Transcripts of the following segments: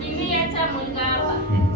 तिमियाचा मुलगा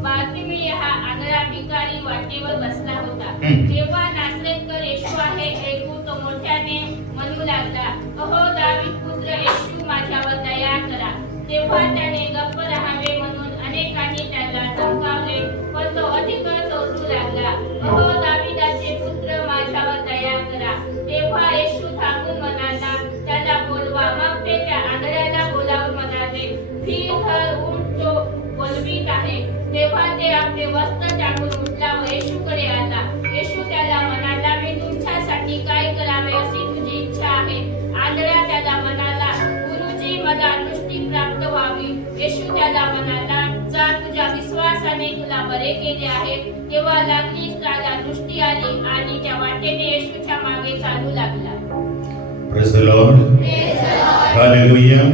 बारतिमेय हा आंधळा भिकारी वाटेवर बसला होता. तेव्हा नासरेतकर येशू आहे ऐकून तो मोठ्याने म्हणू लागला, अहो दावीद पुत्र येशू, माझ्यावर दया करा. तेव्हा त्याने गप्प राहावे म्हणून अनेकांनी त्याला धमकावले, पण तो अधिकच ओरडू लागला, अहो दाविदाचे पुत्र, माझ्यावर दया करा. तेव्हा येशू थांबून म्हणाला, त्याला बोलवा. मग ते त्या आंधळ्याला बोलावून म्हणाले, फिर धर, उठ, तो बोलवीत आहे. तेव्हा ते आपले वस्त्र टाकून उठला व येशूकडे आला. येशू त्याला म्हणाला, मी तुमच्यासाठी काय करावे अशी तुझी इच्छा आहे? आंधळा त्याला म्हणाला, गुरुजी, मला दृष्टी प्राप्त व्हावी. येशू त्याला म्हणाला, जा, तुझ्या विश्वासाने तुला बरे केले आहे. तेव्हा लागलीच त्याला दृष्टी आली आणि त्या वाटेने येशूच्या मागे चालू लागला. Praise the Lord. Hallelujah.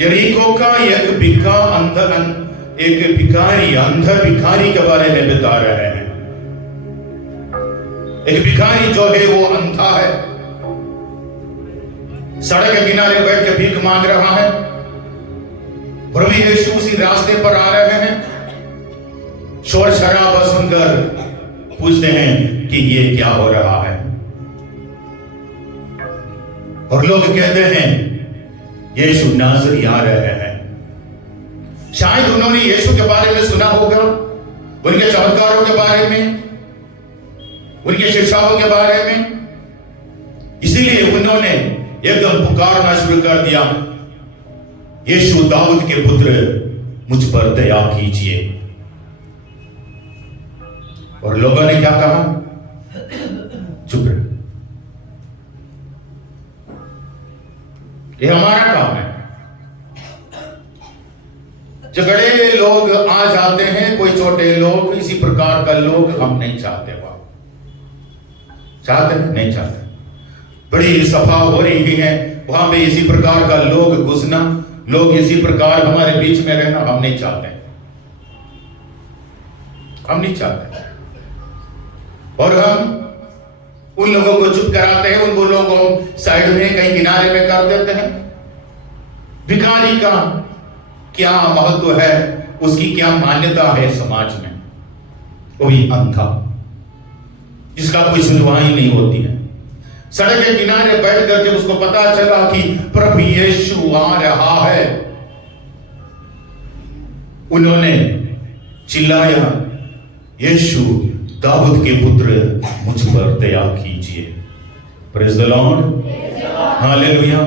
यरीको का एक अंधा भिखारी के बारे में बता रहे हैं. एक भिखारी जो है वो अंधा है, सड़क के किनारे बैठ के भीख मांग रहा है. प्रभु यीशु उसी रास्ते पर आ रहे हैं. शोर शराबा सुनकर पूछते हैं कि ये क्या हो रहा है, और लोग कहते हैं यीशु नासरी आ रहे हैं. शायद उन्होंने यीशु के बारे में सुना होगा, उनके चमत्कारों के बारे में, उनके शिक्षाओं के बारे में, इसीलिए उन्होंने एकदम पुकारना शुरू कर दिया, यीशु दाऊद के पुत्र, मुझ पर दया कीजिए. और लोगों ने क्या कहा? चुप रहे, ये हमारा काम है. जो बड़े लोग आ जाते हैं, कोई छोटे लोग, इसी प्रकार का लोग हम नहीं चाहते. वहां चाहते नहीं चाहते. बड़ी सभा हो रही है, वहां पे इसी प्रकार का लोग घुसना, लोग इसी प्रकार हमारे बीच में रहना हम नहीं चाहते. हम नहीं चाहते. और हम उन लोगों को चुप कराते हैं, उन लोगों को साइड में कहीं किनारे में कर देते हैं. भिखारी का क्या महत्व है, उसकी क्या मान्यता है समाज में? कोई अंधा जिसका कोई सुनवाई नहीं होती है, सड़क के किनारे बैठकर जब उसको पता चला कि प्रभु यीशु आ रहा है, उन्होंने चिल्लाया, यीशु दाऊद के पुत्र, मुझ पर दया कीजिए. Praise the lord. हालेलुया.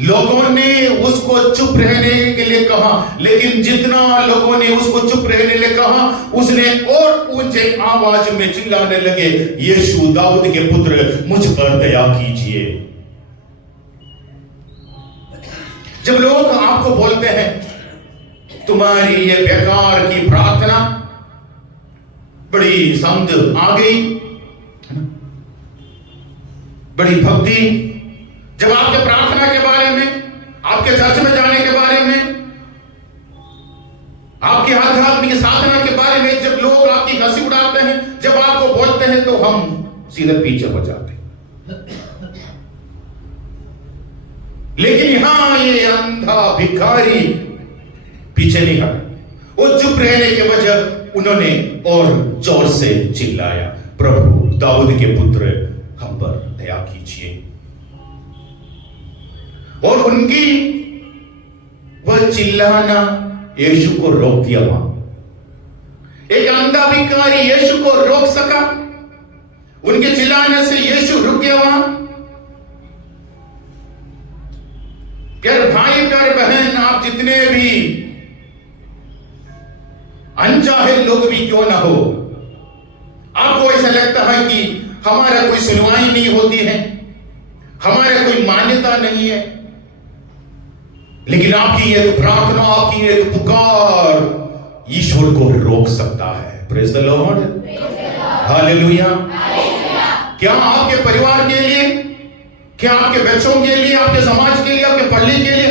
लोगों ने उसको चुप रहने के लिए कहा, लेकिन जितना लोगों ने उसको चुप रहने के लिए कहा, उसने और ऊंचे आवाज में चिल्लाने लगे, यीशु दाऊद के पुत्र, मुझ पर दया कीजिए. जब लोग आपको बोलते हैं तुम्हारी ये बेकार की प्रार्थना बड़ी समझ आ गई, बड़ी भक्ति, जब आपके प्रार्थना के बारे में, आपके चर्च में जाने के बारे में, आपकी आध्यात्मिक साधना के बारे में जब लोग आपकी हंसी उड़ाते हैं, जब आपको बोलते हैं, तो हम सीधे पीछे हो जाते हैं. लेकिन यहां ये अंधा भिखारी पीछे नहीं हटा. वो चुप रहने के वजह उन्होंने और जोर से चिल्लाया, प्रभु दाऊद के पुत्र, हम पर दया कीजिए. और उनकी वह चिल्लाना यीशु को रोक दिया. वहां एक अंधा भिखारी यीशु को रोक सका, उनके चिल्लाने से यीशु रुक गया. वहां प्यारे भाई, प्यारे बहन, आप जितने भी अनचाहे लोग भी क्यों ना हो, आपको ऐसा लगता है कि हमारा कोई सुनवाई नहीं होती है, हमारा कोई मान्यता नहीं है, लेकिन आपकी एक प्रार्थना, आपकी एक पुकार ईश्वर को रोक सकता है. Praise the lord. हालेलुया. क्या आपके परिवार के लिए, क्या आपके बच्चों के लिए, आपके समाज के लिए, आपके पढ़ने के लिए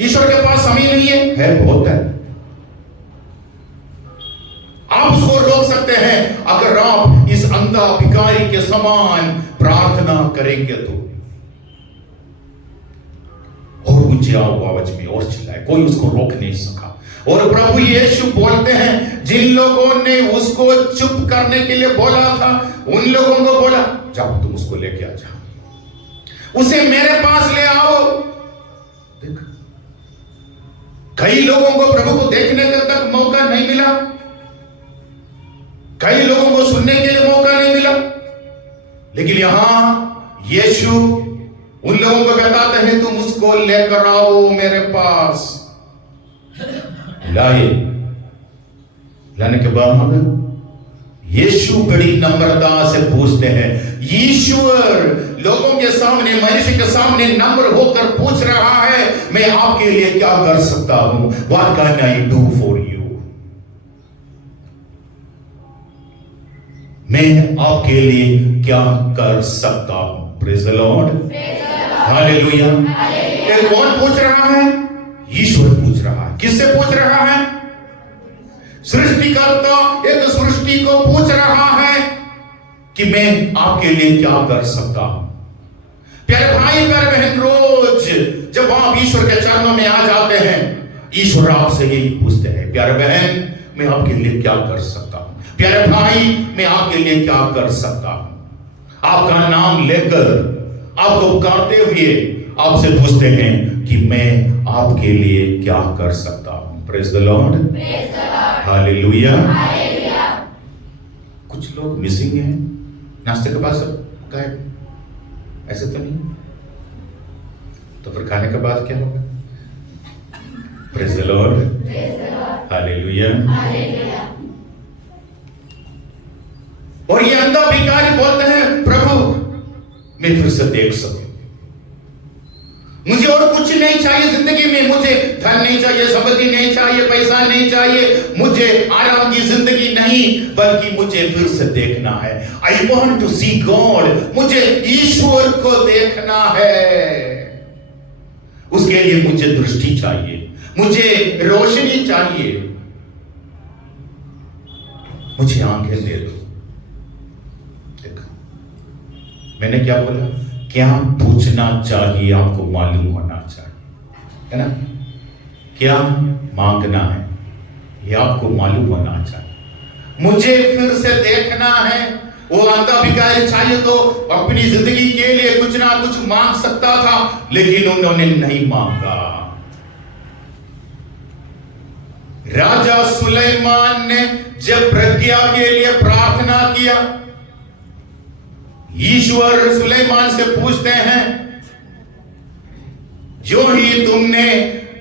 ईश्वर के पास समय नहीं है? बहुत है. आप उसको रोक सकते हैं अगर आप इस अंधा भिखारी के समान प्रार्थना करेंगे तो. और ऊंची ऊंची आवाज में और चिल्लाए, कोई उसको रोक नहीं सका। और प्रभु यीशु बोलते हैं, जिन लोगों ने उसको चुप करने के लिए बोला था, उन लोगों को बोला, जाओ तुम उसको लेके आ जाओ, उसे मेरे पास ले आओ। देख, कई लोगों को प्रभु को देखने का तक मौका नहीं मिला, कई लोगों को सुनने के लिए मौका नहीं मिला, लेकिन यहां यीशु उन लोगों को बताते हैं, तुम उसको लेकर आओ मेरे पास। लाने के बाद यीशु बड़ी नम्रता से पूछते हैं। ईश्वर लोगों के सामने, मनुष्य के सामने नम्र होकर पूछ रहा है, मैं आपके लिए क्या कर सकता हूं? What can I do for you? मैं आपके लिए क्या कर सकता हूं? Praise the Lord. हालेलुया। कौन पूछ रहा है? ईश्वर पूछ रहा है। किससे पूछ रहा है? सृष्टिकर्ता एक सृष्टि को पूछ रहा है कि मैं आपके लिए क्या कर सकता हूं। प्यारे भाई प्यारे बहन, रोज जब आप ईश्वर के चरणों में आ जाते हैं, ईश्वर आपसे यही पूछते हैं, प्यारे बहन मैं आपके लिए क्या कर सकता हूं? प्यारे भाई मैं आपके लिए क्या कर सकता हूं? आपका नाम लेकर आपको पुकारते हुए आपसे पूछते हैं कि मैं आपके लिए क्या कर सकता हूं। Praise the lord, hallelujah. कुछ लोग मिसिंग हैं, नाश्ते के बाद सब गायब, ऐसे तो नहीं? तो फिर खाने के बाद क्या होगा? Praise the lord, hallelujah. और ये अंधा भिखारी बोलते हैं, प्रभु मैं फिर से देख सकूं, मुझे और कुछ नहीं चाहिए जिंदगी में, मुझे धन नहीं चाहिए, संपत्ति नहीं चाहिए, पैसा नहीं चाहिए, मुझे आराम की जिंदगी नहीं, बल्कि मुझे फिर से देखना है। I want to see God, मुझे ईश्वर को देखना है। उसके लिए मुझे दृष्टि चाहिए, मुझे रोशनी चाहिए, मुझे आंखें दे दो। मैंने क्या बोला? क्या पूछना चाहिए आपको मालूम होना चाहिए, है ना? क्या मांगना है ये आपको मालूम होना चाहिए। मुझे फिर से देखना है। वो अंधा भिखारी चाहिए तो अपनी जिंदगी के लिए कुछ ना कुछ मांग सकता था, लेकिन उन्होंने नहीं मांगा। राजा सुलेमान ने जब प्रज्ञा के लिए प्रार्थना किया, ईश्वर सुलेमान से पूछते हैं, जो ही तुमने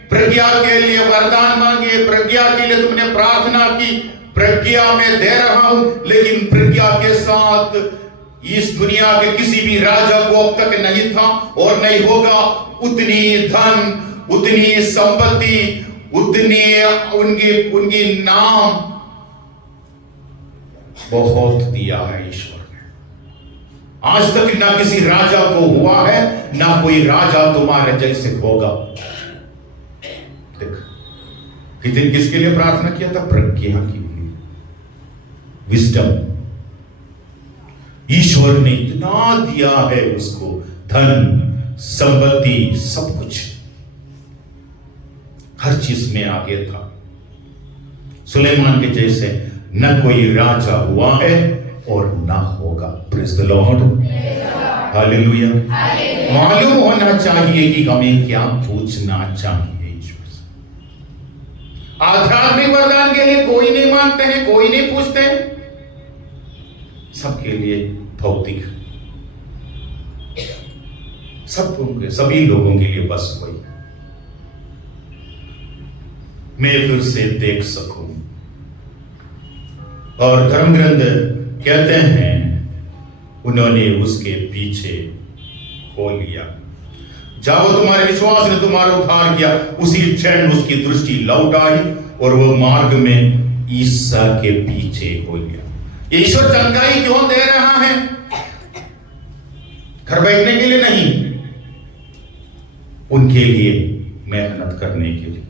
प्रज्ञा के लिए वरदान मांगे, प्रज्ञा के लिए तुमने प्रार्थना की, प्रज्ञा में दे रहा हूं, लेकिन प्रज्ञा के साथ इस दुनिया के किसी भी राजा को अब तक नहीं था और नहीं होगा उतनी धन, उतनी संपत्ति, उतनी उनकी नाम बहुत दिया है ईश्वर। आज तक ना किसी राजा को हुआ है, ना कोई राजा तुम्हारे जैसे होगा। देख, किसके लिए प्रार्थना किया था? प्रज्ञा के लिए, विजडम। ईश्वर ने इतना दिया है उसको, धन, संपत्ति, सब कुछ, हर चीज में आगे था। सुलेमान के जैसे न कोई राजा हुआ है और ना होगा। Praise the lord, hallelujah. मालूम होना चाहिए कि हमें क्या पूछना चाहिए ईश्वर से। आध्यात्मिक वरदान के लिए कोई नहीं मांगते हैं, कोई नहीं पूछते हैं, सबके लिए भौतिक, सभी लोगों के लिए बस वही, मैं फिर से देख सकूं। और धर्म ग्रंथ कहते हैं उन्होंने उसके पीछे हो लिया। जाओ, तुम्हारे विश्वास ने तुम्हारा उद्धार किया। उसी क्षण उसकी दृष्टि लौट आई और वो मार्ग में ईसा के पीछे हो लिया। ईश्वर चंगाई क्यों दे रहा है? घर बैठने के लिए नहीं, उनके लिए मेहनत करने के लिए।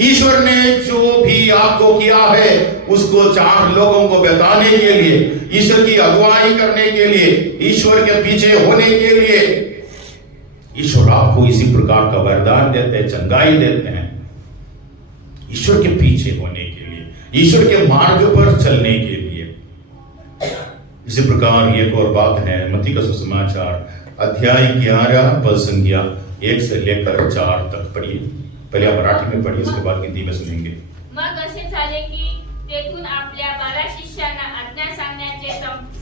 ईश्वर ने जो भी आपको किया है उसको 4 लोगों को बताने के लिए, ईश्वर की अगुवाई करने के लिए, ईश्वर के पीछे होने के लिए, ईश्वर आपको इसी प्रकार का वरदान देते हैं, चंगाई देते हैं, ईश्वर के पीछे होने के लिए, ईश्वर के मार्ग पर चलने के लिए। इसी प्रकार एक और बात है, मत्ती का सुसमाचार अध्याय 11 पद संख्या 1 से लेकर 4 तक पढ़िए। पहले आप मराठी में पढ़िए, उसके बाद हिंदी में सुनेंगे। मग असे झाले की तेथून आपल्या 12 शिष्यांना आज्ञा सांगण्याचे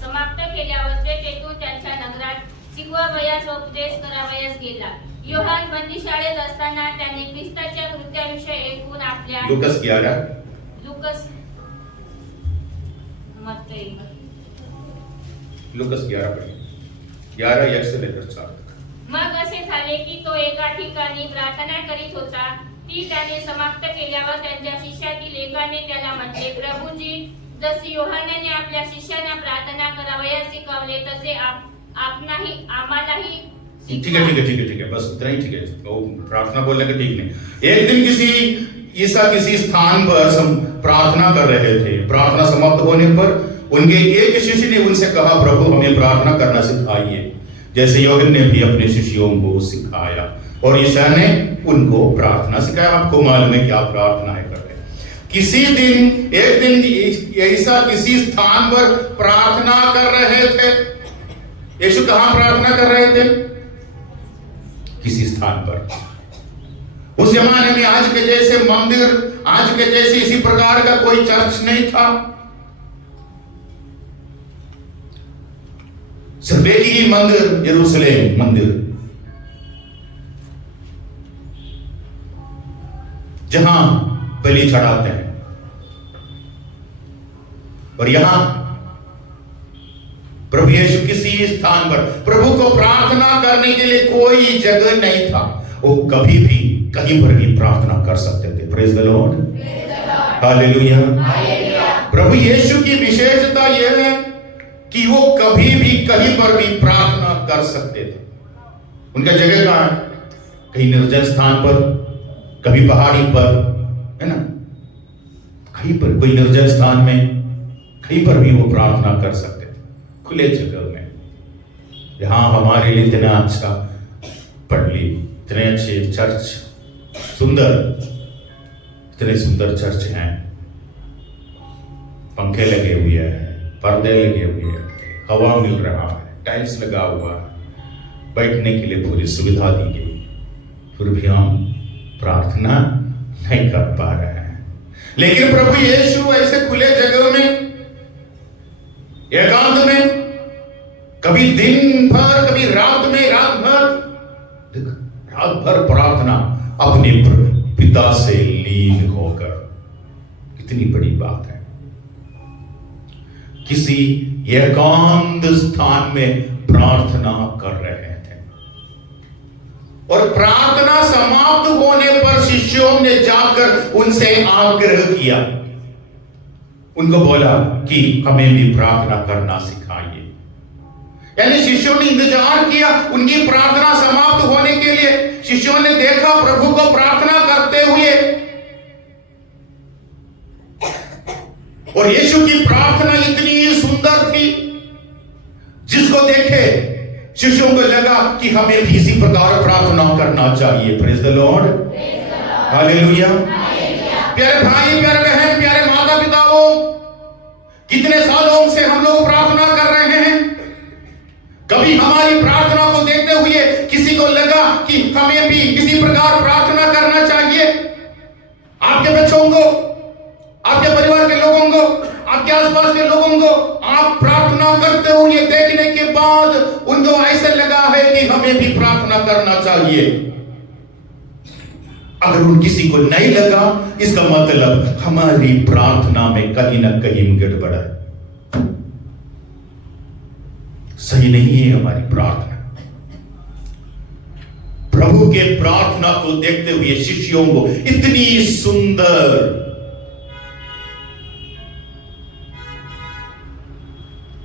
समाप्त केल्यावर ते तेथून त्यांच्या नगरात शिकवावयास व उपदेश करावयास गेला। योहान बंदीशाळेत असताना त्याने ख्रिस्ताच्या कृत्याविषयी ऐकून आपल्या लूकस 11 पढ़िए, 11 1 से लेकर 4 तक। मग असे झाले की तो एका ठिकाणी प्रार्थना करीत होता, ती त्याने समाप्त केल्यावर त्यांच्या शिष्यातील एकाने त्याला म्हटले, प्रभूजी, जसे योहानाने आपल्या शिष्यांना प्रार्थना करावयास शिकवले तसे आपणाही आम्हालाही ठीक है, बस इतना ही ठीक है। वो प्रार्थना बोलने का ठीक नहीं। एक दिन ईसा किसी स्थान पर प्रार्थना कर रहे थे। प्रार्थना समाप्त होने पर उनके एक शिष्य ने उनसे कहा, प्रभु हमें प्रार्थना करना सिखाइए, जैसे यूहन्ना ने भी अपने शिष्यों को सिखाया। और ईसा ने उनको प्रार्थना सिखाया। आपको मालूम है क्या प्रार्थना है कर रहे। एक दिन ईसा किसी स्थान पर प्रार्थना कर रहे थे। यीशु कहां प्रार्थना कर रहे थे? किसी स्थान पर। उस जमाने में आज के जैसे मंदिर, आज के जैसे इसी प्रकार का कोई चर्च नहीं था। सिर्फ एक ही मंदिर, यरूशलेम मंदिर, जहां बलि चढ़ाते हैं। और यहां प्रभु यीशु किसी स्थान पर, प्रभु को प्रार्थना करने के लिए कोई जगह नहीं था। वो कभी भी कहीं पर भी प्रार्थना कर सकते थे। Praise the lord, hallelujah. प्रभु यीशु की विशेषता यह है कि वो कभी भी कहीं पर भी प्रार्थना कर सकते थे। उनका जगह कहां है? कहीं निर्जन स्थान पर, कभी पहाड़ी पर, है ना, कहीं पर कोई निर्जन स्थान में, कहीं पर भी वो प्रार्थना कर सकते थे, खुले जगह में। यहां हमारे लिए इतना अच्छा पढ़ली, इतने अच्छे चर्च, सुंदर, इतने सुंदर चर्च हैं, पंखे लगे हुए हैं, पर्दे लगे हुए हैं, हवा मिल रहा है, टाइल्स लगा हुआ है, बैठने के लिए पूरी सुविधा दी गई, फिर भी हम प्रार्थना नहीं कर पा रहे हैं। लेकिन प्रभु यीशु ऐसे खुले जगह में, एकांत में, कभी दिन भर, कभी रात में, रात भर प्रार्थना अपने पिता से लीन होकर। कितनी बड़ी बात है। किसी एकांत स्थान में प्रार्थना कर रहे थे। और प्रार्थना समाप्त होने पर शिष्यों ने जाकर उनसे आग्रह किया, उनको बोला कि हमें भी प्रार्थना करना सिखाइए। यानी शिष्यों ने इंतजार किया उनकी प्रार्थना समाप्त होने के लिए। शिष्यों ने देखा प्रभु को प्रार्थना करते हुए, और यीशु की प्रार्थना इतनी सुंदर थी, जिसको देखे शिष्यों को लगा कि हमें भी इसी प्रकार प्रार्थना करना चाहिए। Praise the lord, hallelujah. प्यारे भाई, प्यारे बहन, प्यारे माता पिताओं, कितने सालों से हम लोग प्रार्थना कर रहे हैं। कभी हमारी प्रार्थना को देखते हुए किसी को लगा कि हमें भी इसी प्रकार प्रार्थना करना चाहिए। आपके बच्चों को, आपके परिवार के लोगों को, आपके आसपास के लोगों को आप प्रार्थना करते हुए देखने के बाद उनको ऐसे लगा है कि हमें भी प्रार्थना करना चाहिए। अगर उन किसी को नहीं लगा, इसका मतलब हमारी प्रार्थना में कहीं ना कहीं गड़बड़ है, सही नहीं है हमारी प्रार्थना। प्रभु के प्रार्थना को देखते हुए शिष्यों को इतनी सुंदर,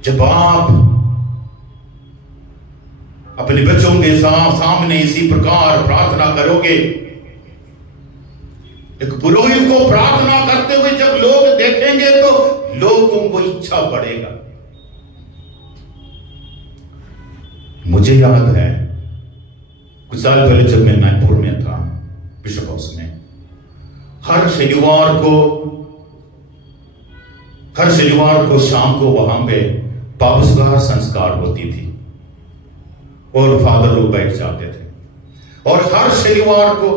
जब आप अपने बच्चों के सामने इसी प्रकार प्रार्थना करोगे, एक पुरोहित को प्रार्थना करते हुए जब लोग देखेंगे तो लोगों को इच्छा बढ़ेगा। मुझे याद है कुछ कुछ साल पहले जब मैं नागपुर में था बिशप हाउस में, हर शनिवार को शाम को वहां पे पापसगार संस्कार होती थी और फादर लोग बैठ जाते थे, और हर शनिवार को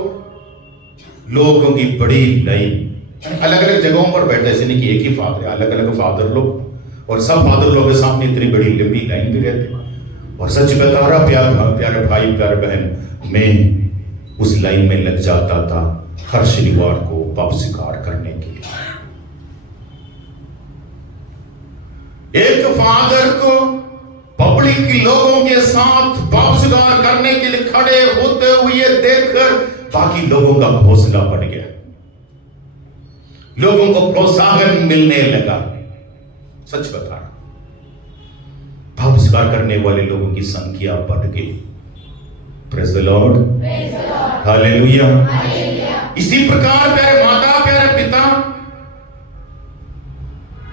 लोगों की बड़ी लाइन, अलग अलग जगहों पर बैठते, ऐसे नहीं कि एक ही फादर, अलग अलग फादर लोग, और सब फादर लोगों के सामने इतनी बड़ी लंबी लाइन भी रहती। और सच बता रहा प्यारे भाई प्यारे बहन, मैं उस लाइन में लग जाता था हर शनिवार को पाप स्वीकार करने के लिए। एक फादर को पब्लिक लोगों के साथ पाप स्वीकार करने के लिए खड़े होते हुए देखकर बाकी लोगों का हौसला बढ़ गया, लोगों को प्रोत्साहन मिलने लगा। सच बता रहा, पाप स्वीकार करने वाले लोगों की संख्या बढ़ गई। Praise the lord, hallelujah. इसी प्रकार प्यारे माता प्यारे पिता,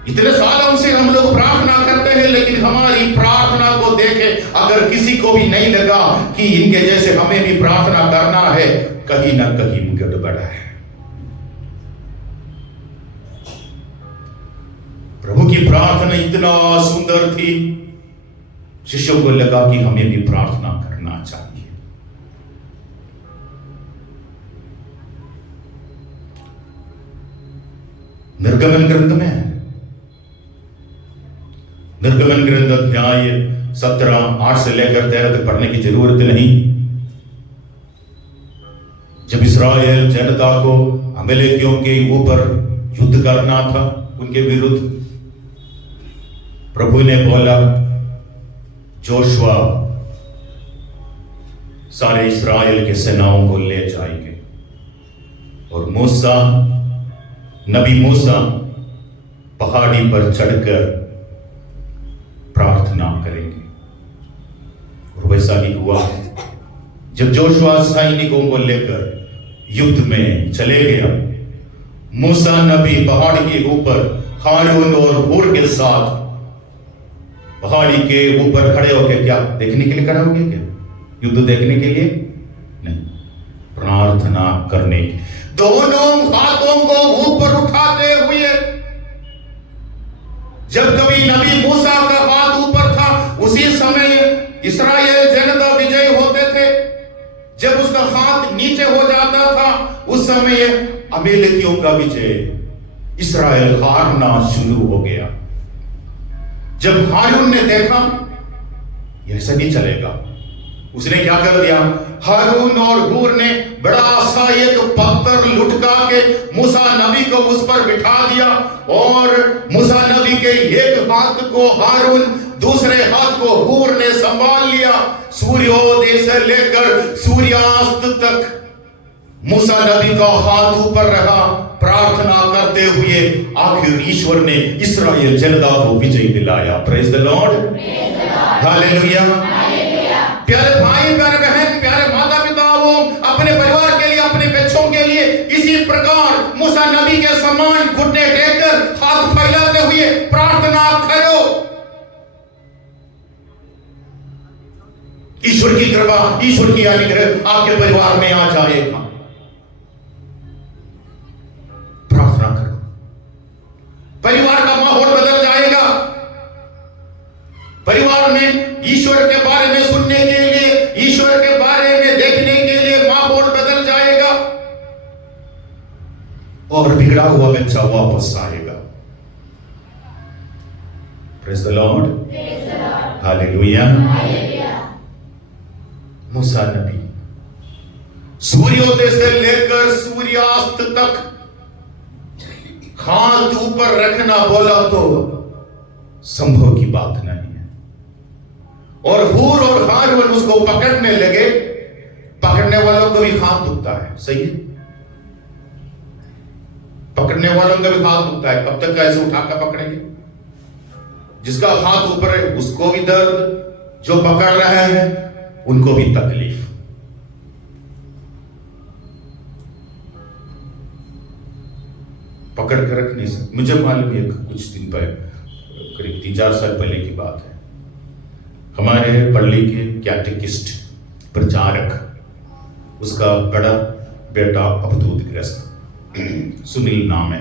इतने सालों से हम लोग प्रार्थना करते हैं, लेकिन हमारी प्रार्थना को देखे अगर किसी को भी नहीं लगा कि इनके जैसे हमें भी प्रार्थना करना है, कहीं ना कहीं गड़बड़ है। प्रभु की प्रार्थना इतना सुंदर थी, शिष्यों को लगा कि हमें भी प्रार्थना करना चाहिए। निर्गमन ग्रंथ अध्याय 17:8 से लेकर 13 तक पढ़ने की जरूरत नहीं। जब इस्राएल जनता को अमालेकियों के ऊपर युद्ध करना था, उनके विरुद्ध, प्रभु ने बोला जोशुआ सारे इस्राएल के सेनाओं को ले जाएंगे, और नबी मूसा पहाड़ी पर चढ़कर प्रार्थना करेंगे। और वैसा ही हुआ। जब जोशुआ सैनिकों को लेकर युद्ध में चले गया, मूसा नबी पहाड़ी के ऊपर हारून और हूर के साथ पहाड़ी के ऊपर खड़े होकर, क्या देखने के लिए खड़े होंगे? क्या युद्ध देखने के लिए नहीं, प्रार्थना करने के। दोनों हाथों को ऊपर उठाते हुए, जब कभी नबी मूसा का हाथ ऊपर था, उसी समय इस्राएल जनता विजय होते थे। जब उसका हाथ नीचे हो जाता था, उस समय अमालेकियों का विजय, इस्राएल हारना शुरू हो गया। जब हारून ने देखा ऐसा नहीं चलेगा, उसने क्या कर दिया? हारून और हूर ने बड़ा सा एक पत्थर लुटका के मूसा नबी को उस पर बिठा दिया, और मूसा नबी के एक हाथ को हारून, दूसरे हाथ को हूर ने संभाल लिया। सूर्योदय से लेकर सूर्यास्त तक मूसा नबी का हाथ ऊपर रहा, प्रार्थना करते हुए आखिर ईश्वर ने इस्राएल जनता को विजय दिलाया। Praise the lord, hallelujah. प्यारे भाई प्यारे बहन प्यारे माता पिताओं, अपने परिवार के लिए, अपने बच्चों के लिए इसी प्रकार मूसा नबी के समान घुटने टेककर हाथ फैलाते हुए प्रार्थना करो। ईश्वर की कृपा, ईश्वर की अनुग्रह आपके परिवार में आ जाएगा। प्रार्थना करो, परिवार का माहौल बदल जाएगा। परिवार में ईश्वर के बारे में सुनने के लिए, ईश्वर के बारे में देखने के लिए माहौल बदल जाएगा, और बिगड़ा हुआ बच्चा वापस आएगा। Praise the lord, hallelujah. Musa नबी सूर्योदय से लेकर सूर्यास्त तक हाथ ऊपर रखना बोला तो संभव की बात नहीं है। और हूर और हारून उसको पकड़ने लगे। पकड़ने वालों को भी हाथ दुखता है, सही है? पकड़ने वालों का भी हाथ दुखता है। कब तक ऐसे उठाकर पकड़ेंगे? जिसका हाथ ऊपर है उसको भी दर्द, जो पकड़ रहे हैं उनको भी तकलीफ। पकड़ कर रख नहीं सकते। मुझे मालूम है कुछ दिन पहले, करीब 3-4 साल पहले की बात है, हमारे पल्ली के कैटेकिस्ट प्रचारक उसका बड़ा बेटा अवधूतग्रस्त, सुनील नाम है।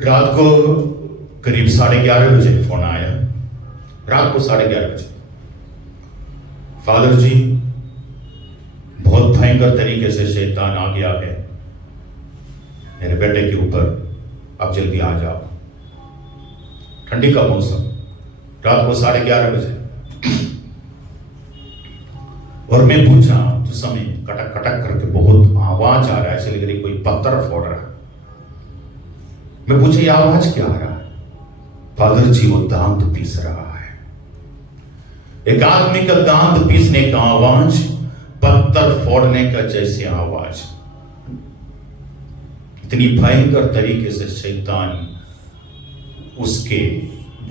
रात को करीब 11:30 बजे फोन आया। रात को 11:30 बजे, फादर जी बहुत भयंकर तरीके से शैतान आ गया है मेरे बेटे के ऊपर, आप जल्दी आ जाओ। ठंडी का मौसम, रात को 11:30 बजे। और मैं पूछा, उस समय कटक कटक करके बहुत आवाज आ रहा है, ऐसे लग रही कोई पत्थर फोड़ रहा है। मैं पूछा ये आवाज क्या आ रहा है? फादर जी वो दांत पीस रहा है। एक आदमी का दांत पीसने का आवाज, पत्थर फोड़ने का जैसे आवाज। इतनी भयंकर तरीके से शैतान उसके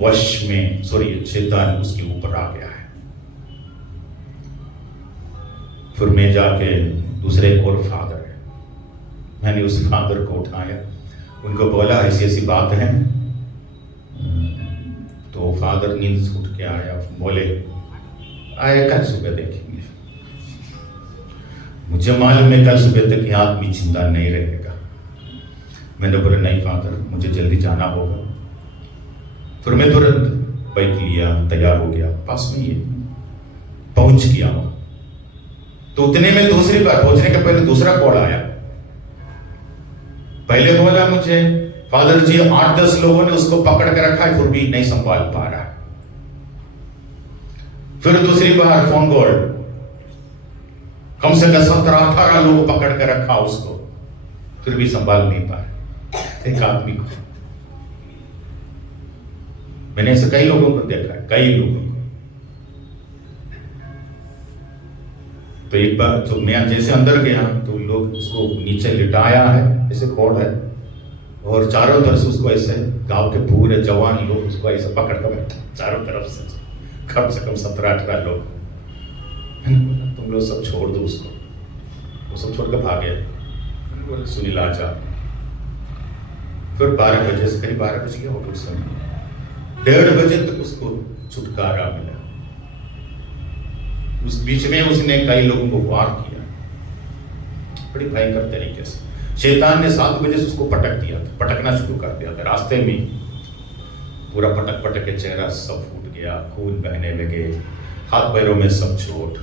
वश में, शैतान उसके ऊपर आ गया है। फिर मैं जाके दूसरे और फादर है, मैंने उस फादर को उठाया, उनको बोला ऐसी ऐसी बात है। तो फादर नींद से उठ के आया, बोले आए कल सुबह देखेंगे। मुझे मालूम है कल सुबह तक ये आदमी जिंदा नहीं रहेगा। मैंने बोला नहीं फादर, मुझे जल्दी जाना होगा। फिर मैं तुरंत बाइक लिया, तैयार हो गया, पास में ही है, पहुंच गया। तो उतने में दूसरी बार पहुंचने के पहले दूसरा कॉल आया। पहले बोला मुझे फादर जी 8-10 लोगों ने उसको पकड़ के रखा है, फिर भी नहीं संभाल पा रहा। फिर दूसरी बार फोन कॉल, कम से कम 17-18 लोग पकड़ के रखा उसको, फिर भी संभाल नहीं पा रहा एक आदमी को। मैंने ऐसे कई लोगों को देखा है, कई लोगों को। तो एक बार तो मैं जैसे अंदर गया तो लोग उसको नीचे लिटाया है, ऐसे खोड़ है, और चारों तरफ से उसको ऐसे गांव के पूरे जवान लोग उसको ऐसे पकड़ कर बैठे चारों तरफ से, कम 17-18 लोग। तुम लोग सब छोड़ दो उसको, वो सब छोड़ कर भागे। बोले सुनील आ जा। फिर 12 बजे से, करीब 12 बज गया होगा उस समय, 1:30 बजे तक उसको छुटकारा मिला। उस बीच में उसने कई लोगों को वार किया बड़ी भयंकर तरीके से। शैतान ने 7 बजे से उसको पटक दिया था, पटकना शुरू कर दिया था। रास्ते में पूरा पटक पटक के चेहरा सब फूट गया, खून बहने लगे, हाथ पैरों में सब चोट।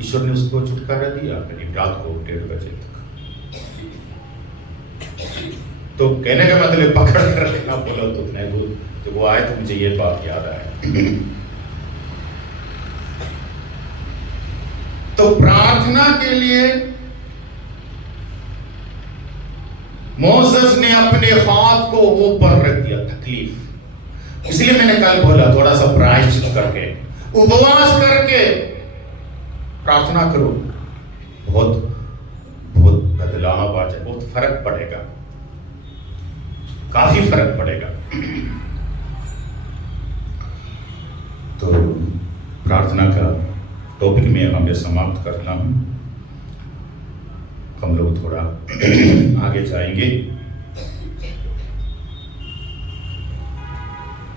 ईश्वर ने उसको छुटकारा दिया करीब रात को 1:30 बजे तक। तो कहने का मतलब पकड़ कर रखना बोला तो नहीं, जब वो आए तो मुझे ये बात याद आया। तो प्रार्थना के लिए मोसेस ने अपने हाथ को ऊपर रख दिया, तकलीफ। इसलिए मैंने कल बोला थोड़ा सा प्रायश्चित करके, उपवास करके प्रार्थना करो, बहुत बहुत बदलाव आ जाए, बहुत फर्क पड़ेगा, काफी फर्क पड़ेगा। तो प्रार्थना का टॉपिक में हमें समाप्त करना हूं। हम लोग थोड़ा आगे जाएंगे।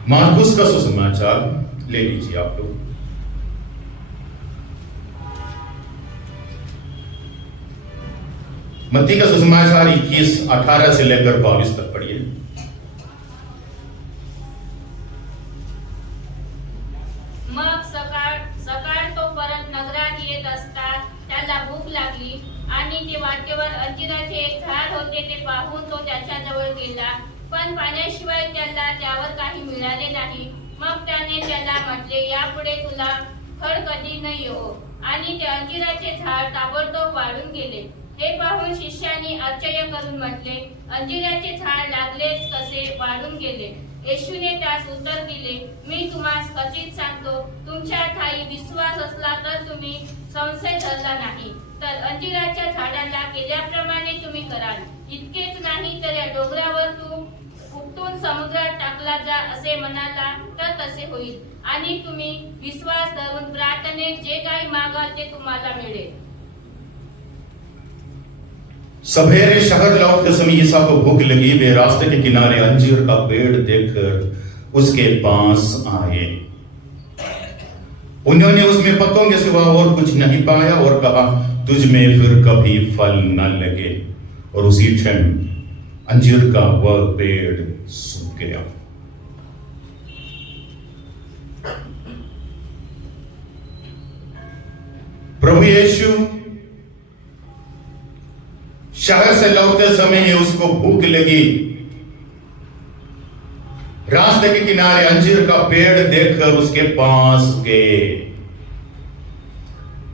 मार्कुस का सुसमाचार ले लीजिए आप लोग। मत्ती का सुसमाचार 21:18 से लेकर 22 तक पढ़िए। मग सकाळ तो परत नगरात येत असता त्याला भूक लागली आणि ते वाटेवर अंजिराचे एक झाड होते ते पाहून तो त्याच्याजवळ गेला, पण पाण्याशिवाय त्याला त्यावर काही मिळाले नाही. मग त्याने त्याला म्हटले, यापुढे तुला फळ कधी नाही हो. आणि ते अंजिराचे झाड ताबडतोब वाढून गेले. हे पाहून शिष्यांनी आश्चर्य करून म्हटले, अंजिराचे झाड लागलेच कसे वाढून गेले? येशूने त्यास उत्तर दिले, मी तुम्हास खचित सांगतो, तुमच्या ठाई विश्वास असला तर तुम्ही संशय धरला नाही तर अंजिराच्या झाडाला केल्याप्रमाणे तुम्ही कराल. इतकेच नाही तर या डोंगरावर तू उपटून समुद्रात टाकला जा असे म्हणाला तर तसे होईल. आणि तुम्ही विश्वास धरून प्रार्थनेत जे काही मागाल ते तुम्हाला मिळेल. सवेरे शहर लौटते समय ईसा को भूख लगी। वे रास्ते के किनारे अंजीर का पेड़ देखकर उसके पास आए। उन्होंने उसमें पत्तों के सिवा और कुछ नहीं पाया और कहा, तुझ में फिर कभी फल न लगे। और उसी क्षण अंजीर का वह पेड़ सूख गया। प्रभु यीशु शहर से लौटते समय ही उसको भूख लगी। रास्ते के किनारे अंजीर का पेड़ देखकर उसके पास गए,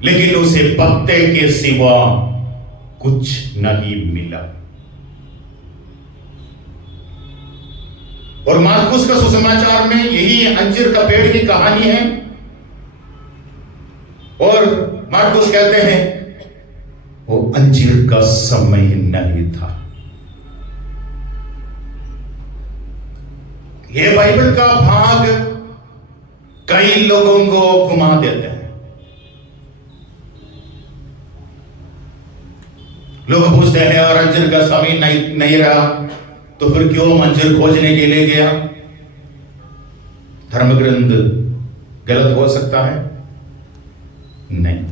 लेकिन उसे पत्ते के सिवा कुछ नहीं मिला। और मार्कुस का सुसमाचार में यही अंजीर का पेड़ की कहानी है। और मार्कुस कहते हैं वो अंजीर का समय नहीं था। ये बाइबल का भाग कई लोगों को घुमा देते हैं। लोग पूछते हैं और अंजीर का समय नहीं रहा तो फिर क्यों अंजीर खोजने के लिए गया? धर्म ग्रंथ गलत हो सकता है? नहीं।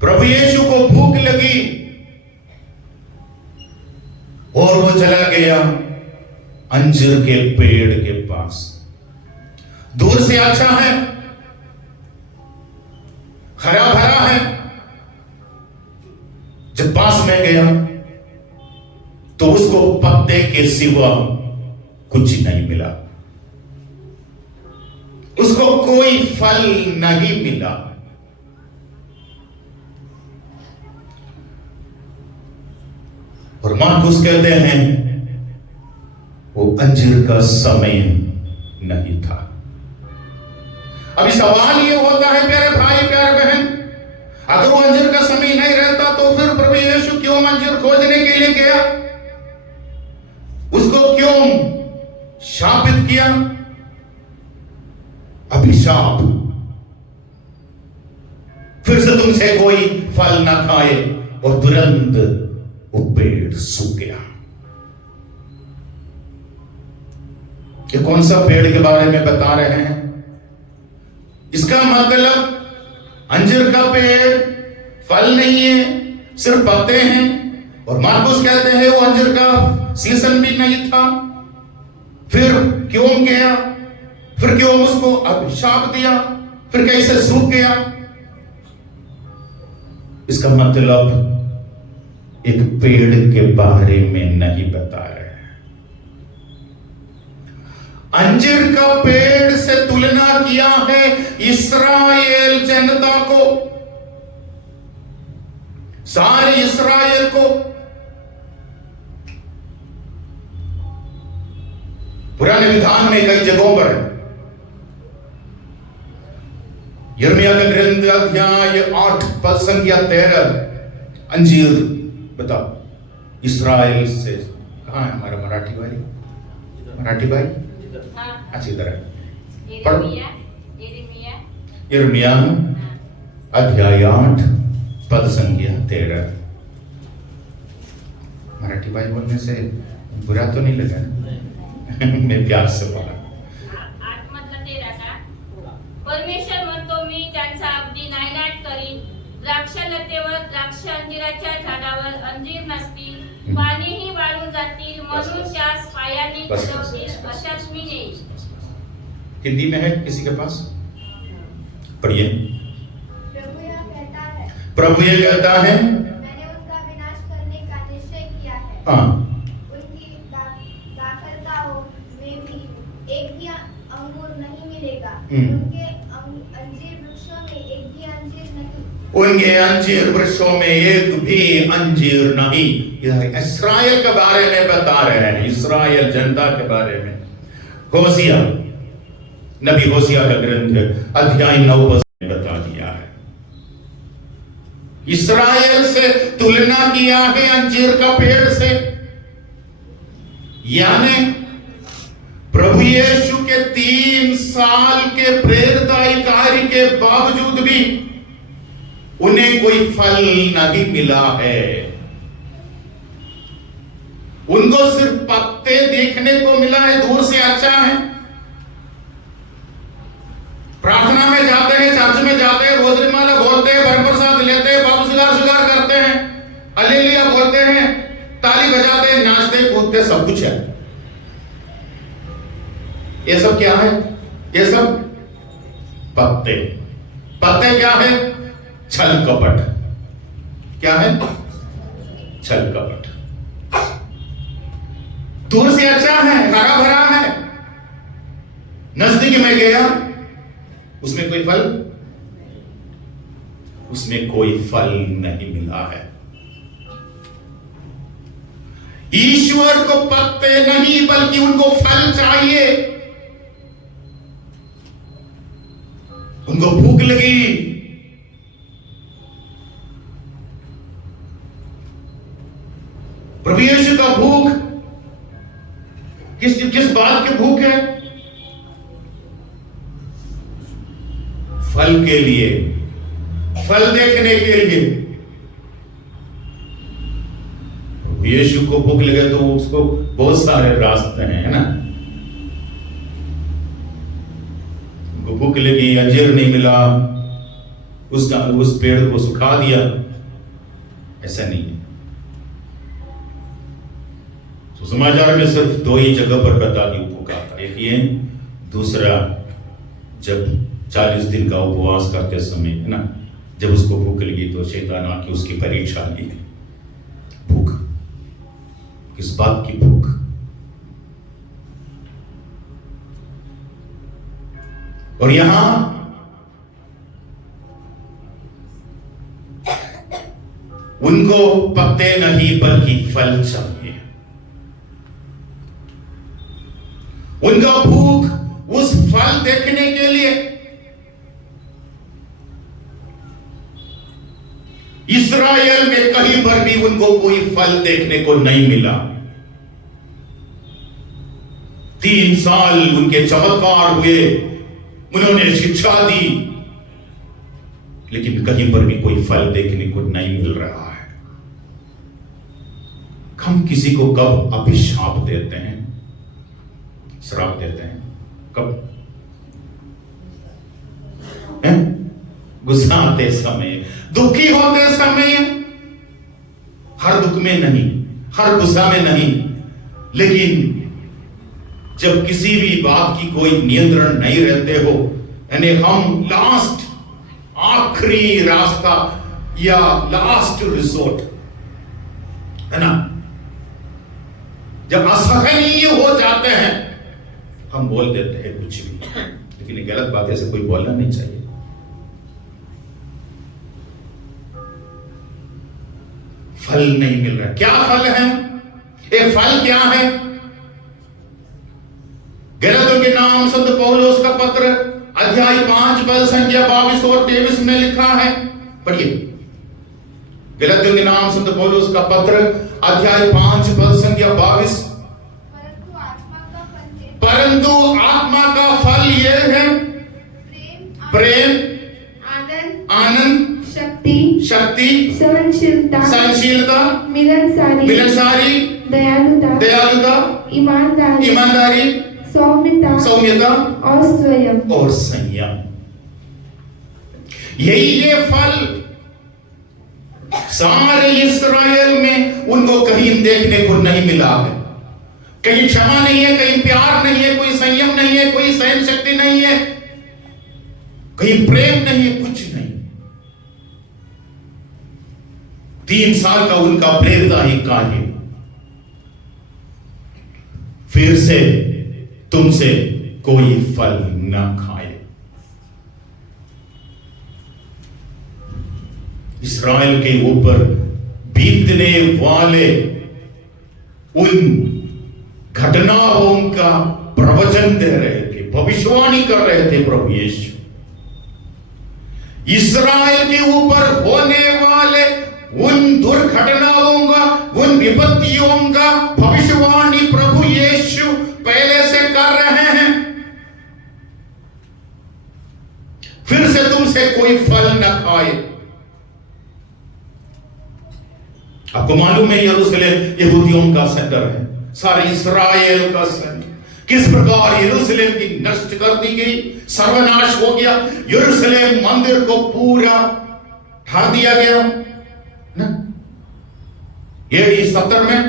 प्रभु यीशु को भूख लगी और वो चला गया अंजीर के पेड़ के पास। दूर से अच्छा है, हरा भरा है। जब पास में गया तो उसको पत्ते के सिवा कुछ नहीं मिला, उसको कोई फल नहीं मिला। और मार्कुस कहते हैं वो अंजीर का समय नहीं था। अभी सवाल ये होता है प्यारे भाई प्यारे बहन, अगर वो अंजीर का समय नहीं रहता तो फिर प्रभु यीशु क्यों अंजीर खोजने के लिए गया? उसको क्यों शापित किया? अभिशाप, फिर से तुमसे कोई फल ना खाए, और तुरंत वो पेड़ सूख गया। ये कौन सा पेड़ के बारे में बता रहे हैं? इसका मतलब अंजीर का पेड़ फल नहीं है, सिर्फ पत्ते हैं। और मार्कुस कहते हैं वो अंजीर का सीजन भी नहीं था। फिर क्यों गया? फिर क्यों उसको अभिशाप दिया? फिर कैसे सूख गया? इसका मतलब एक पेड़ के बारे में नहीं बता रहे हैं। अंजीर का पेड़ से तुलना किया है इस्राएल जनता को, सारे इस्राएल को। पुराने विधान में कई जगहों पर यिर्मयाह का ग्रंथ अध्याय 8 पद संख्या 13, अंजीर बताओ इस्राएल से कहां है हमारा मराठी भाई? अच्छा इधर है। यिर्मयाह अध्याय 8 पद संख्या 13। मराठी भाई बोलने से बुरा तो नहीं लगा? मैं प्यार से बोला। परमेश्वर म्हणतो, मी त्यांचा अगदी नायनाट करीन। द्राक्षलतेवर द्राक्ष अंजीराच्या झाडावर अंजीर नसतील, पानेही वाळून जातील, म्हणून त्यास पायांनी खुरवतील, अशाच मी नेईन। हिंदी में है किसी के पास? पढ़िए। प्रभु ये कहता है मैंने उनका विनाश करने का निश्चय किया है। हाँ, उनकी दाखलताओं में भी एक भी अंगूर नहीं मिलेगा। उनके अंजीर वृक्षों में एक भी अंजीर नहीं। उनके अंजीर वृक्षों में एक भी अंजीर नहीं। यह इस्राएल के बारे में बता रहे हैं, इस्राएल जनता के बारे में। होसिया, नबी होसिया का ग्रंथ अध्याय 9 पद में बता दिया है। इस्राएल से तुलना किया है अंजीर का पेड़ से। यानी प्रभु यीशु के 3 साल के प्रेरणादायी कार्य के बावजूद भी उन्हें कोई फल नहीं मिला है। उनको सिर्फ पत्ते देखने को मिला है, दूर से अच्छा है, प्रार्थना में जाते हैं, चर्च में जाते हैं, रोजमाला बोलते हैं, बर प्रसाद लेते हैं, बाबू सुगार करते हैं, हालेलुया बोलते हैं, ताली बजाते हैं, नाचते कूदते, सब कुछ है। ये सब क्या है? ये सब पत्ते। पत्ते क्या है? छल कपट। क्या है? छल कपट। दूर से अच्छा है, हरा भरा है, नजदीक में गया, उसमें कोई फल, उसमें कोई फल नहीं मिला है। ईश्वर को पत्ते नहीं बल्कि उनको फल चाहिए। उनको भूख लगी, प्रभु यीशु का भूख किस बात की भूख है? फल के लिए, फल देखने के लिए। प्रभु यीशु को भूख लगे तो उसको बहुत सारे रास्ते हैं, है ना। उनको भूख लगी, अंजीर नहीं मिला, उस पेड़ को सुखा दिया, ऐसा नहीं है। तो समाचार में सिर्फ दो ही जगह पर बता दी भूखा था। एक ये, दूसरा जब 40 दिन का उपवास करते समय, है ना, जब उसको भूख लगी तो शैतान आके उसकी परीक्षा ली। भूख किस बात की भूख? और यहां उनको पत्ते नहीं बल्कि फल चाहिए। उनका भूख उस फल देखने के लिए। इस्राएल में कहीं पर भी उनको कोई फल देखने को नहीं मिला। 3 साल उनके चमत्कार हुए, उन्होंने शिक्षा दी, लेकिन कहीं पर भी कोई फल देखने को नहीं मिल रहा है। हम किसी को कब अभिशाप देते हैं, श्राप देते हैं? कब? गुस्सा आते समय, दुखी होते समय। हर दुख में नहीं, हर गुस्सा में नहीं, लेकिन जब किसी भी बात की कोई नियंत्रण नहीं रहते हो, यानी हम लास्ट, आखिरी रास्ता या लास्ट रिसोर्ट, है ना, जब असहनीय हो जाते हैं, हम बोल देते हैं कुछ भी, लेकिन गलत बात ऐसे कोई बोलना नहीं चाहिए। फल नहीं मिल रहा। क्या फल है? ये फल क्या है? गलतियों के नाम संत पौलुस का पत्र अध्याय 5 पद संख्या 22 और 23 में लिखा है। पढ़िए, गलतियों के नाम संत पौलुस का पत्र अध्याय 5 पद संख्या 22। परंतु आत्मा का फल यह है प्रेम, आनंद, शक्ति, सहनशीलता, मिलनसारी, दयालुता, ईमानदारी, सौम्यता और संयम। यही ये फल सारे इस्राएल में उनको कहीं देखने को नहीं मिला है। कहीं क्षमा नहीं है, कहीं प्यार नहीं है, कोई संयम नहीं है, कोई सहन शक्ति नहीं है, कहीं प्रेम नहीं है, कुछ नहीं। 3 साल का उनका प्रेरणा ही कार्य। फिर से तुमसे कोई फल न खाए। इस्राएल के ऊपर बीतने वाले उन घटनाओं का प्रवचन दे रहे थे, भविष्यवाणी कर रहे थे प्रभु यीशु। इस्राएल के ऊपर होने वाले उन दुर्घटनाओं का, उन विपत्तियों का भविष्यवाणी प्रभु यीशु पहले से कर रहे हैं। फिर से तुमसे कोई फल न खाए। आपको मालूम है यरूशलेम यहूदियों का सेंटर है, सारे इस्राएल का सेंटर, किस प्रकार यरूशलेम की नष्ट कर दी गई, सर्वनाश हो गया, यरूशलेम मंदिर को पूरा ढा दिया गया ना। AD 70 में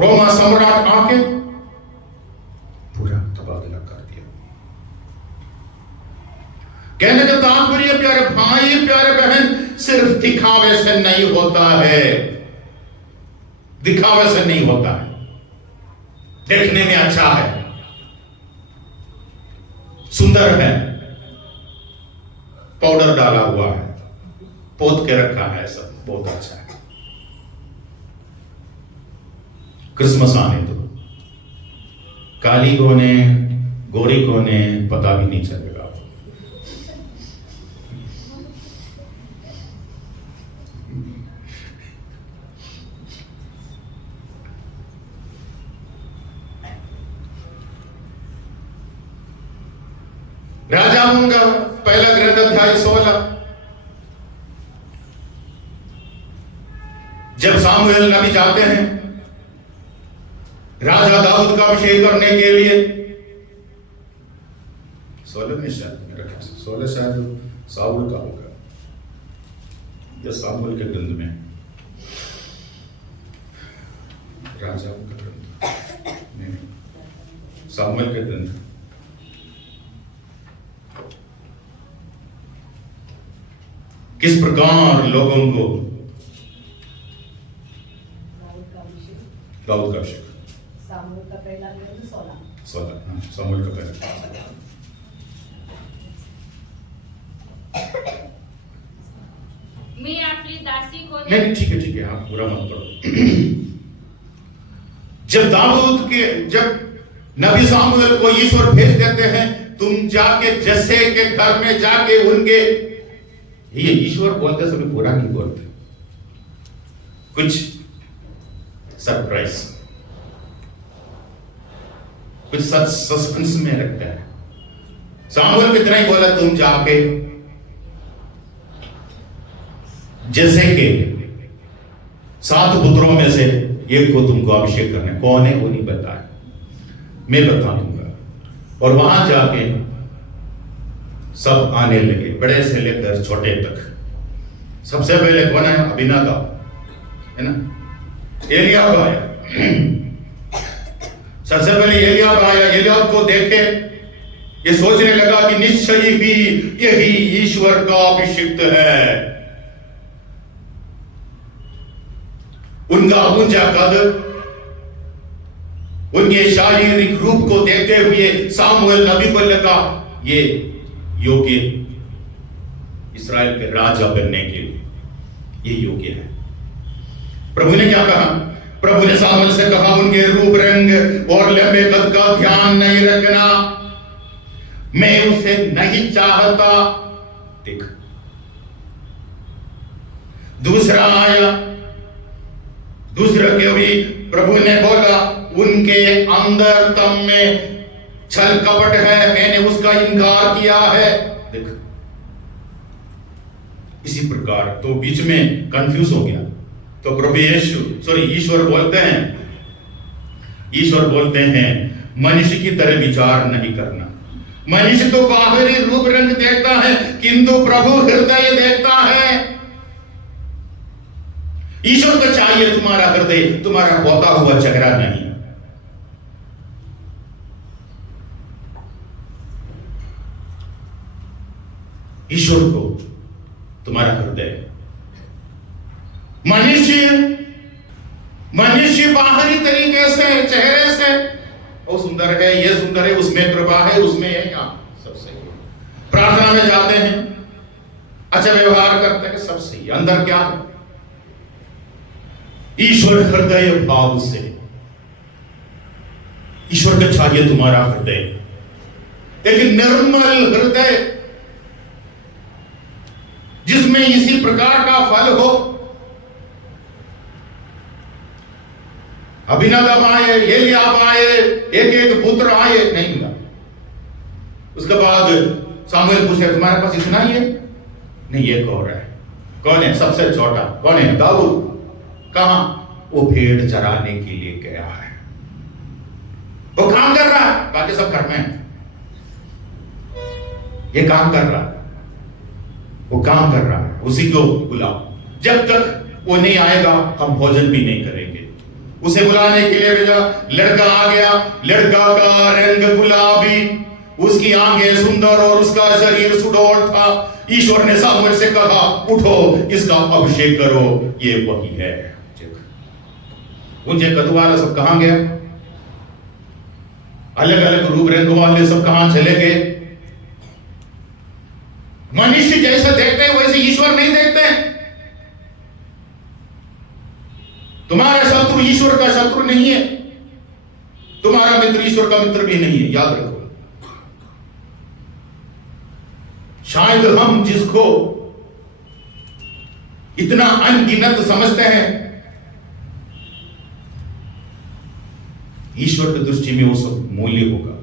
रोमा सम्राट आके पूरा तबादला कर दिया। कहने का तात्पर्य प्यारे भाई प्यारे बहन, सिर्फ दिखावे से नहीं होता है, दिखावे से नहीं होता है। देखने में अच्छा है, सुंदर है, पाउडर डाला हुआ है, पोत के रखा है, सब बहुत अच्छा है। क्रिसमस आने दो, काली कोने गोरी कोने पता भी नहीं चलेगा। राजाओं का पहला ग्रंथ अध्याय 16, जब सामुएल नबी जाते हैं राजा दाऊद का अभिषेक करने के लिए, 16 में शायद मेरा ख्याल 16 शायद साउल का होगा या सामुएल के ग्रंथ में, राजाओं का ग्रंथ नहीं, सामुएल के ग्रंथ। किस प्रकार लोगों को दाऊद का अभिषेक, सामुएल का पहला ग्रंथ 16, सामुएल का पहला। मी आपली दासी को नहीं ठीक है आप पूरा मत करो। जब नबी सामुएल को ईश्वर भेज देते हैं, तुम जाके जस्से के घर में जाके उनके, ये ईश्वर बोलते समय पूरा नहीं बोलते, कुछ सरप्राइज, कुछ सस्पेंस में रखता है। सामुएल को इतना ही बोला, तुम जाके जैसे के 7 पुत्रों में से एक को तुमको अभिषेक करना है, कौन है वो नहीं बताया, मैं बता दूंगा। और वहां जाके सब आने लगे, बड़े से लेकर छोटे तक। सबसे पहले कौन है? अबीनादाब, है ना, एलियाब आया। सबसे पहले एलियाब आया, एलियाब को देखे ये सोचने लगा कि निश्चय ही यही ईश्वर का अभिषिक्त है। उनका ऊंचा कद, उनके शारीरिक रूप को देखते हुए सामुएल नबी को लगा ये योग्य इस्राएल के राजा बनने के लिए ये योग्य है। प्रभु ने क्या कहा? प्रभु ने सामुएल से कहा, उनके रूप रंग और लंबे कद का ध्यान नहीं रखना, मैं उसे नहीं चाहता। देख, दूसरा आया, दूसरा के भी प्रभु ने बोला, उनके अंदर तम में छल कपट है, मैंने उसका इनकार किया है। देख, इसी प्रकार तो बीच में कंफ्यूज हो गया। तो प्रभु ईश्वर बोलते हैं मनुष्य की तरह विचार नहीं करना। मनुष्य तो बाहरी रूप रंग देखता है, किंतु प्रभु हृदय देखता है। ईश्वर को चाहिए तुम्हारा हृदय, तुम्हारा पोता हुआ चेहरा नहीं। ईश्वर को तुम्हारा हृदय। मनुष्य बाहरी तरीके से, चेहरे से वो सुंदर है, ये सुंदर है, उसमें कृपा है, उसमें है, यहाँ सब सही है। प्रार्थना में जाते हैं, अच्छा व्यवहार करते हैं, सब सही है। अंदर क्या है? ईश्वर हृदय भाव से। ईश्वर को चाहिए तुम्हारा हृदय, एक निर्मल हृदय जिसमें इसी प्रकार का फल हो। अबीनादाब आए, एलियाब आए, एक एक पुत्र आए, नहीं मिला। उसके बाद सामुएल पूछे, तुम्हारे पास इतना ही है? नहीं, एक और है। कौन है? सबसे छोटा। कौन है? दाऊद। कहां? वो भेड़ चराने के लिए गया है। वो काम कर रहा है, बाकी सब घर में है। ये काम कर रहा है, वो काम कर रहा है, उसी को बुलाओ। जब तक वो नहीं आएगा हम भोजन भी नहीं करेंगे। उसे बुलाने के लिए भेजा, लड़का आ गया। लड़का का रंग गुलाबी, उसकी आंखें सुंदर और उसका शरीर सुडौल था। ईश्वर ने सामुएल से कहा, उठो, इसका अभिषेक करो, ये वही है। उनके कदुवाला सब कहां गया? अलग अलग रूप रंग वाले सब कहां चले गए? मनुष्य जैसे देखते हैं वैसे ईश्वर नहीं देखते। तुम्हारा शत्रु ईश्वर का शत्रु नहीं है, तुम्हारा मित्र ईश्वर का मित्र भी नहीं है, याद रखो। शायद हम जिसको इतना अनगिनत समझते हैं, ईश्वर की दृष्टि में वो सब मूल्य होगा।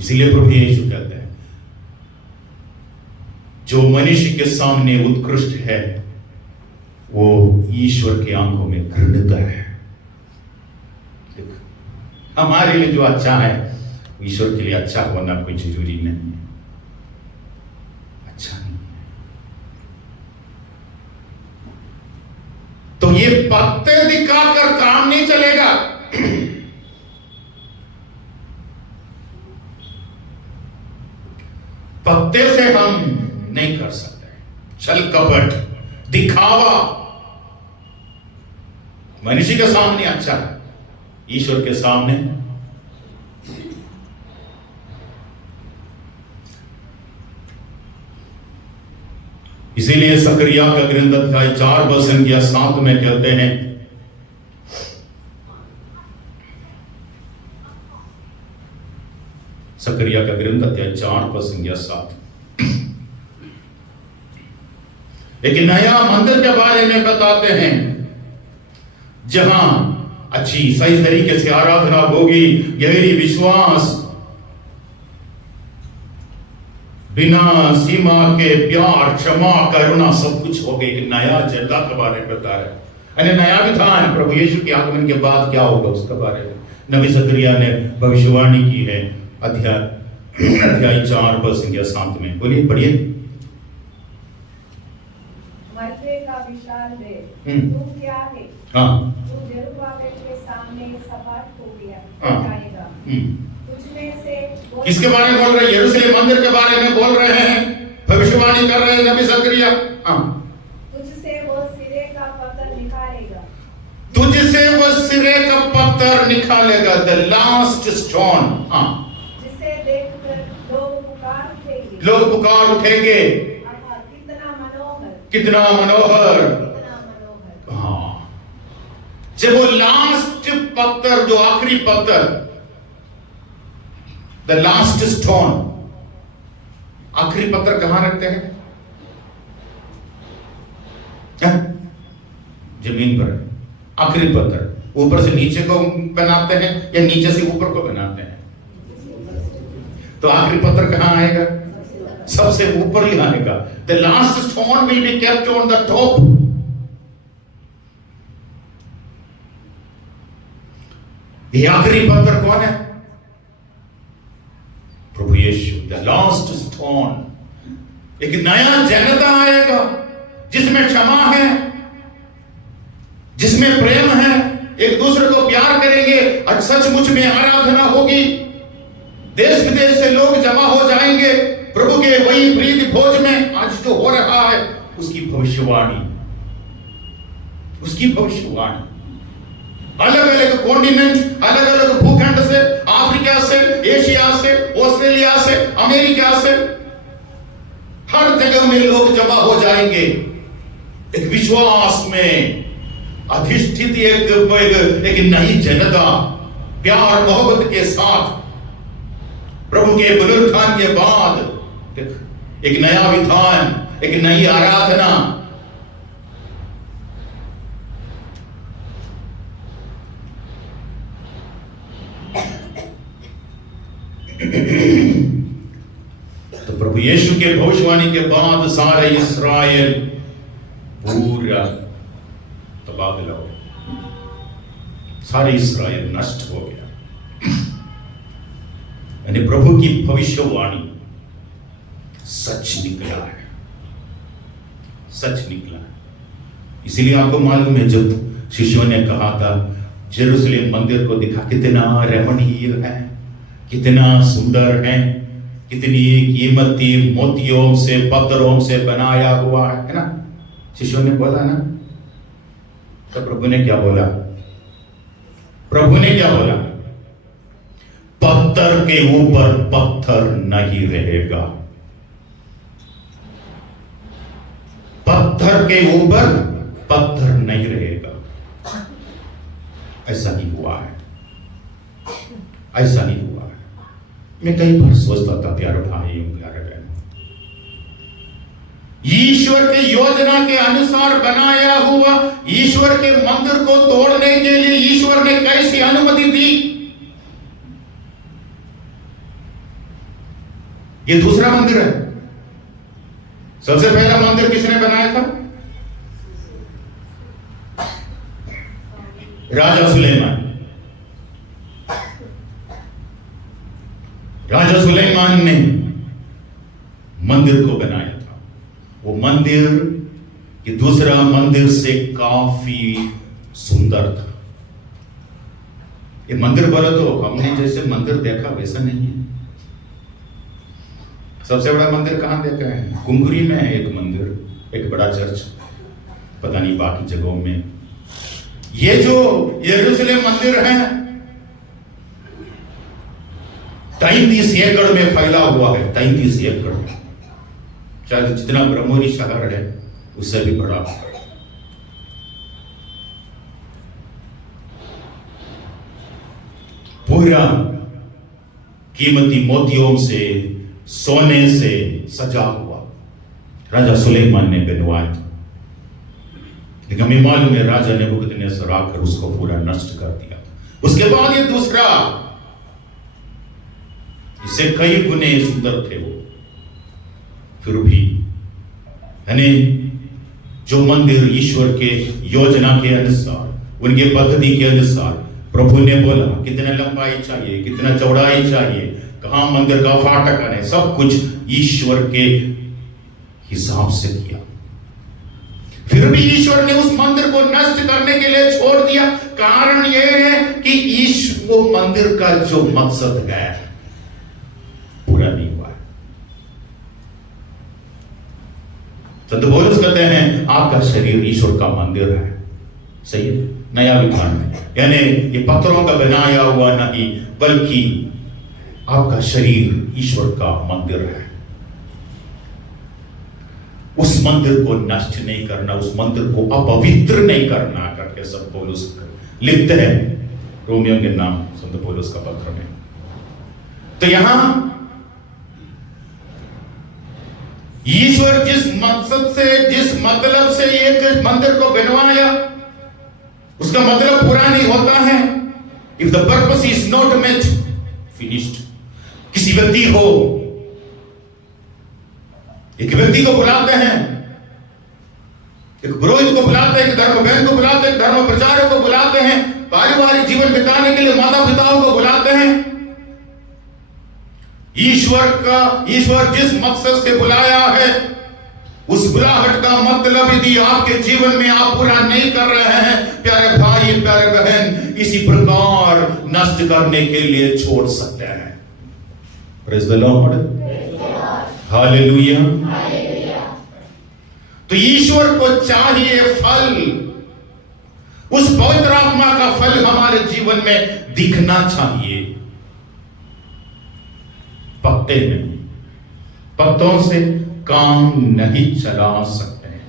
इसीलिए प्रभु यीशु कहते हैं, जो मनुष्य के सामने उत्कृष्ट है वो ईश्वर की आंखों में घृणित है। हमारे लिए जो अच्छा है ईश्वर के लिए अच्छा होना कोई जरूरी नहीं है, अच्छा नहीं है। तो ये पत्ते दिखाकर काम नहीं चलेगा। पत्ते से हम नहीं कर सकते। छल कपट दिखावा मनुष्य के सामने अच्छा है, ईश्वर के सामने इसीलिए सकरिया का ग्रंथ अध्याय 4 वचन या 7 में कहते हैं, सकरिया का ग्रंथ अध्याय 4 वचन या 7, एक नया मंदिर के बारे में बताते हैं जहां अच्छी सही तरीके से आराधना होगी, गहरी विश्वास, बिना सीमा के प्यार, क्षमा, करुणा सब कुछ हो गई। एक नया जगह के बारे में बता रहे हैं, नया विधान प्रभु यीशु के आगमन के बाद क्या होगा उसके बारे में नबी सकरिया ने भविष्यवाणी की है। अध्याय 4 वचन या 7 में, बोलिए, पढ़िए। मरते का विशाल देह, तू क्या है? हाँ, तू यरूबाबेल के सामने सपाट हो गया, हाँ, जाएगा। तुझमें से किसके बारे में बोल रहे हैं? यरूशलेम मंदिर के बारे में बोल रहे हैं, भविष्यवाणी कर रहे हैं नबी सकरिया। हाँ, तुझसे वो सिरे का पत्थर निकालेगा, तुझसे वो सिरे का पत्थर निकालेगा, द लास्ट स्टोन। हाँ, जिसे देखकर लोग पुकार उठेंगे, लोग पुकार उठेंगे, कितना मनोहर। हाँ, जब वो लास्ट पत्थर, जो आखिरी पत्थर, द लास्ट स्टोन, आखिरी पत्थर कहां रखते हैं? जमीन पर। आखिरी पत्थर ऊपर से नीचे को बनाते हैं या नीचे से ऊपर को बनाते हैं? तो आखिरी पत्थर कहां आएगा? सबसे ऊपर ही आएगा। The last stone will be kept on the top. ये आखिरी पत्थर कौन है? प्रभु यीशु, the last stone। एक नया जनता आएगा जिसमें क्षमा है, जिसमें प्रेम है, एक दूसरे को प्यार करेंगे, सचमुच में आराधना होगी, देश विदेश से लोग जमा हो जाएंगे प्रभु के वही प्रीति भोज में। आज जो हो रहा है उसकी भविष्यवाणी, उसकी भविष्यवाणी। अलग अलग कॉन्टिनेंट, अलग अलग भूखंड से, अफ्रीका से, एशिया से, ऑस्ट्रेलिया से, अमेरिका से, हर जगह में लोग जमा हो जाएंगे एक विश्वास में अधिष्ठित एक नई जनता, प्यार मोहब्बत के साथ प्रभु के पुनरुत्थान के बाद एक नया विधान, एक नई आराधना। तो प्रभु यीशु के भविष्यवाणी के बाद सारे इस्राएल पूरा तबादला हो, सारे इस्राएल नष्ट हो गया। यानी प्रभु की भविष्यवाणी सच निकला है, सच निकला है। इसीलिए आपको मालूम है, जब शिष्यों ने कहा था जेरूसलेम मंदिर को दिखा, कितना रमणीय है, कितना सुंदर है, कितनी कीमती मोतियों से पत्थरों से बनाया हुआ है ना, शिष्यों ने बोला ना। तो प्रभु ने क्या बोला? प्रभु ने क्या बोला? पत्थर के ऊपर पत्थर नहीं रहेगा, पत्थर के ऊपर पत्थर नहीं रहेगा। ऐसा ही हुआ है, ऐसा ही हुआ है। मैं कई बार सोचता था, प्यारे भाइयों प्यारे बहनों, ईश्वर की योजना के अनुसार बनाया हुआ ईश्वर के मंदिर को तोड़ने के लिए ईश्वर ने कैसी अनुमति दी? ये दूसरा मंदिर है। सबसे पहला मंदिर किसने बनाया था? राजा सुलेमान। राजा सुलेमान ने मंदिर को बनाया था। वो मंदिर ये दूसरा मंदिर से काफी सुंदर था। ये मंदिर बोला तो हमने जैसे मंदिर देखा वैसा नहीं है। सबसे बड़ा मंदिर कहां देखा है? कुंगरी में है एक मंदिर, एक बड़ा चर्च, पता नहीं बाकी जगहों में। ये जो यरूशलेम मंदिर है 33 एकड़ में फैला हुआ है, 33 एकड़ में, शायद जितना ब्रह्मोरी शहर है उससे भी बड़ा। पूरा कीमती मोतियों से, सोने से सजा हुआ राजा सुलेमान ने बनवाया था। लेकिन हमें मालूम है राजा नेबूकदनेस्सर आकर उसको पूरा नष्ट कर दिया। उसके बाद ये दूसरा, इससे कई गुने सुंदर थे वो, फिर भी यानी जो मंदिर ईश्वर के योजना के अनुसार, उनके पद्धति के अनुसार प्रभु ने बोला कितना लंबाई चाहिए, कितना चौड़ाई चाहिए, कहां मंदिर का फाटक है, सब कुछ ईश्वर के हिसाब से किया। फिर भी ईश्वर ने उस मंदिर को नष्ट करने के लिए छोड़ दिया। कारण यह है कि ईश्वर मंदिर का जो मकसद है पूरा नहीं हुआ। संत पौलुस कहते हैं आपका शरीर ईश्वर का मंदिर है। सही है, नया विधान में, यानी ये पत्थरों का बनाया हुआ नहीं, बल्कि आपका शरीर ईश्वर का मंदिर है। उस मंदिर को नष्ट नहीं करना, उस मंदिर को अपवित्र नहीं करना करके संत पौलुस लिखते हैं रोमियो के नाम संत पौलुस का पत्र में। तो यहां ईश्वर जिस मकसद से, जिस मतलब से एक मंदिर को बनवाया, उसका मतलब पूरा नहीं होता है। If the purpose is not met, finished. किसी व्यक्ति को, एक व्यक्ति को बुलाते हैं, एक पुरोहित को बुलाते हैं, एक धर्म बहन को बुलाते हैं, धर्म प्रचारक को बुलाते हैं, पारिवारिक जीवन बिताने के लिए माता पिताओं को बुलाते हैं। ईश्वर जिस मकसद से बुलाया है, उस बुलाहट का मतलब यदि आपके जीवन में आप पूरा नहीं कर रहे हैं, प्यारे भाई प्यारे बहन, इसी प्रकार नष्ट करने के लिए छोड़ सकते हैं। Praise the lord, hallelujah. तो ईश्वर को चाहिए फल, उस पवित्र आत्मा का फल हमारे जीवन में दिखना चाहिए। पत्ते नहीं, पत्तों से काम नहीं चला सकते हैं।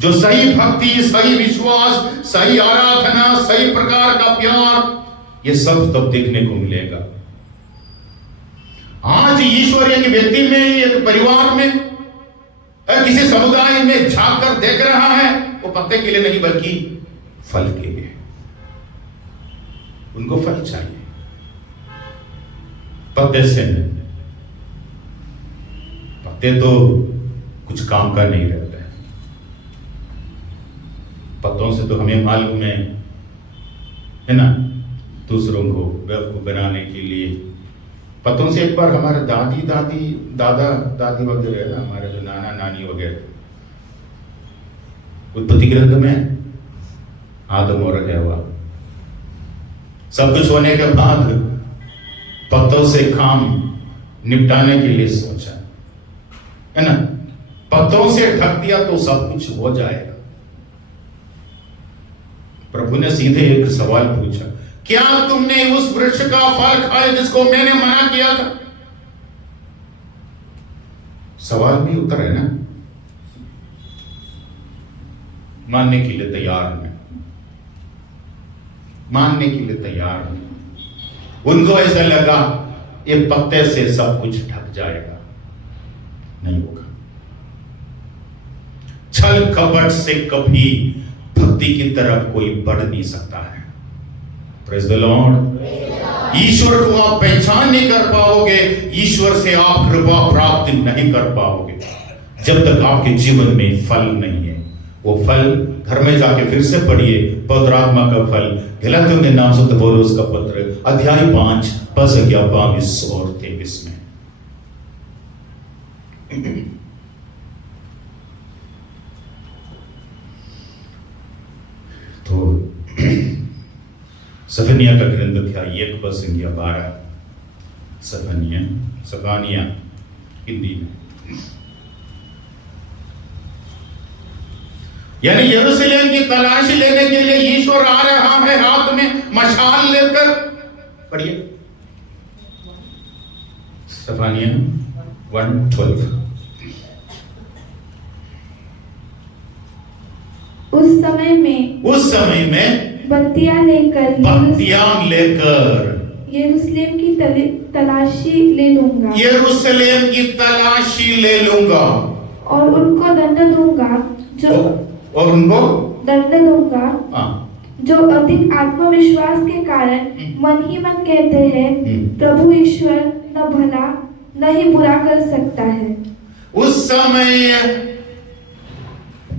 जो सही भक्ति, सही विश्वास, सही आराधना, सही प्रकार का प्यार, ये सब तब देखने को मिलेगा। आज ईश्वर एक व्यक्ति में, एक परिवार में, किसी समुदाय में झांक कर देख रहा है, वो पत्ते के लिए नहीं बल्कि फल के लिए। उनको फल चाहिए, पत्ते से नहीं। पत्ते तो कुछ काम का नहीं रहता है। पत्तों से तो हमें मालूम है है ना, दूसरों को बेवकूफ बनाने के लिए। पतों से एक बार हमारे दादा दादी वगैरह, हमारे जो नाना नानी वगैरह, उत्पत्ति ग्रंथ में आदम और हव्वा सब कुछ होने के बाद पत्तों से काम निपटाने के लिए सोचा, है ना, पत्तों से ढक दिया तो सब कुछ हो जाएगा। प्रभु ने सीधे एक सवाल पूछा, क्या तुमने उस वृक्ष का फल खाया जिसको मैंने मना किया था? सवाल भी उत्तर है ना, मानने के लिए तैयार है, मानने के लिए तैयार है। उनको ऐसा लगा ये पत्ते से सब कुछ ढक जाएगा, नहीं होगा। छल कपट से कभी भक्ति की तरफ कोई बढ़ नहीं सकता है। Praise the Lord. ईश्वर को आप पहचान नहीं कर पाओगे, ईश्वर से आप कृपा प्राप्त नहीं कर पाओगे जब तक आपके जीवन में फल नहीं है। वो फल घर में जाके फिर से पढ़िए, पवित्र आत्मा का फल, गलातियों के नाम संत पौलुस का पत्र अध्याय 5 पद 22 और 23 में। तो सफनिया का ग्रंथ अध्याय 1 पद 12, सफानिया हिंदी में, यानी यरूशलेम की तलाशी लेने के लिए ईश्वर आ रहा है हाथ में मशाल लेकर। पढ़िए सफानिया 1:12। उस समय में बत्तियां लेकर यरूशलेम की तलाशी ले लूंगा, यरूशलेम की तलाशी ले लूंगा और उनको दंड दूंगा जो अधिक आत्मविश्वास के कारण मन ही मन कहते हैं, प्रभु ईश्वर न भला न ही बुरा कर सकता है। उस समय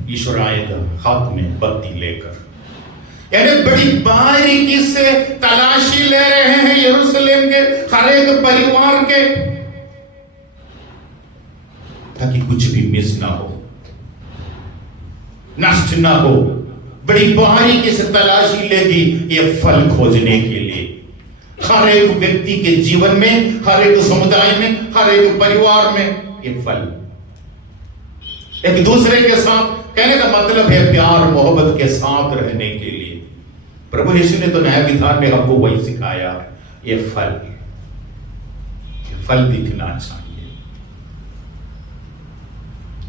ईश्वर आएगा हाथ में बत्ती लेकर, यानी बड़ी बारीकी से तलाशी ले रहे हैं यरूशलेम के हर एक परिवार के, ताकि कुछ भी मिस ना हो, नष्ट ना हो। बड़ी बारीकी से तलाशी लेगी ये फल खोजने के लिए। हर एक व्यक्ति के जीवन में, हर एक समुदाय में, हर एक परिवार में ये फल। एक दूसरे के साथ, कहने का मतलब है प्यार मोहब्बत के साथ रहने के लिए। प्रभु यीशु ने तो नया विधान में हमको वही सिखाया, ये फल दिखना चाहिए।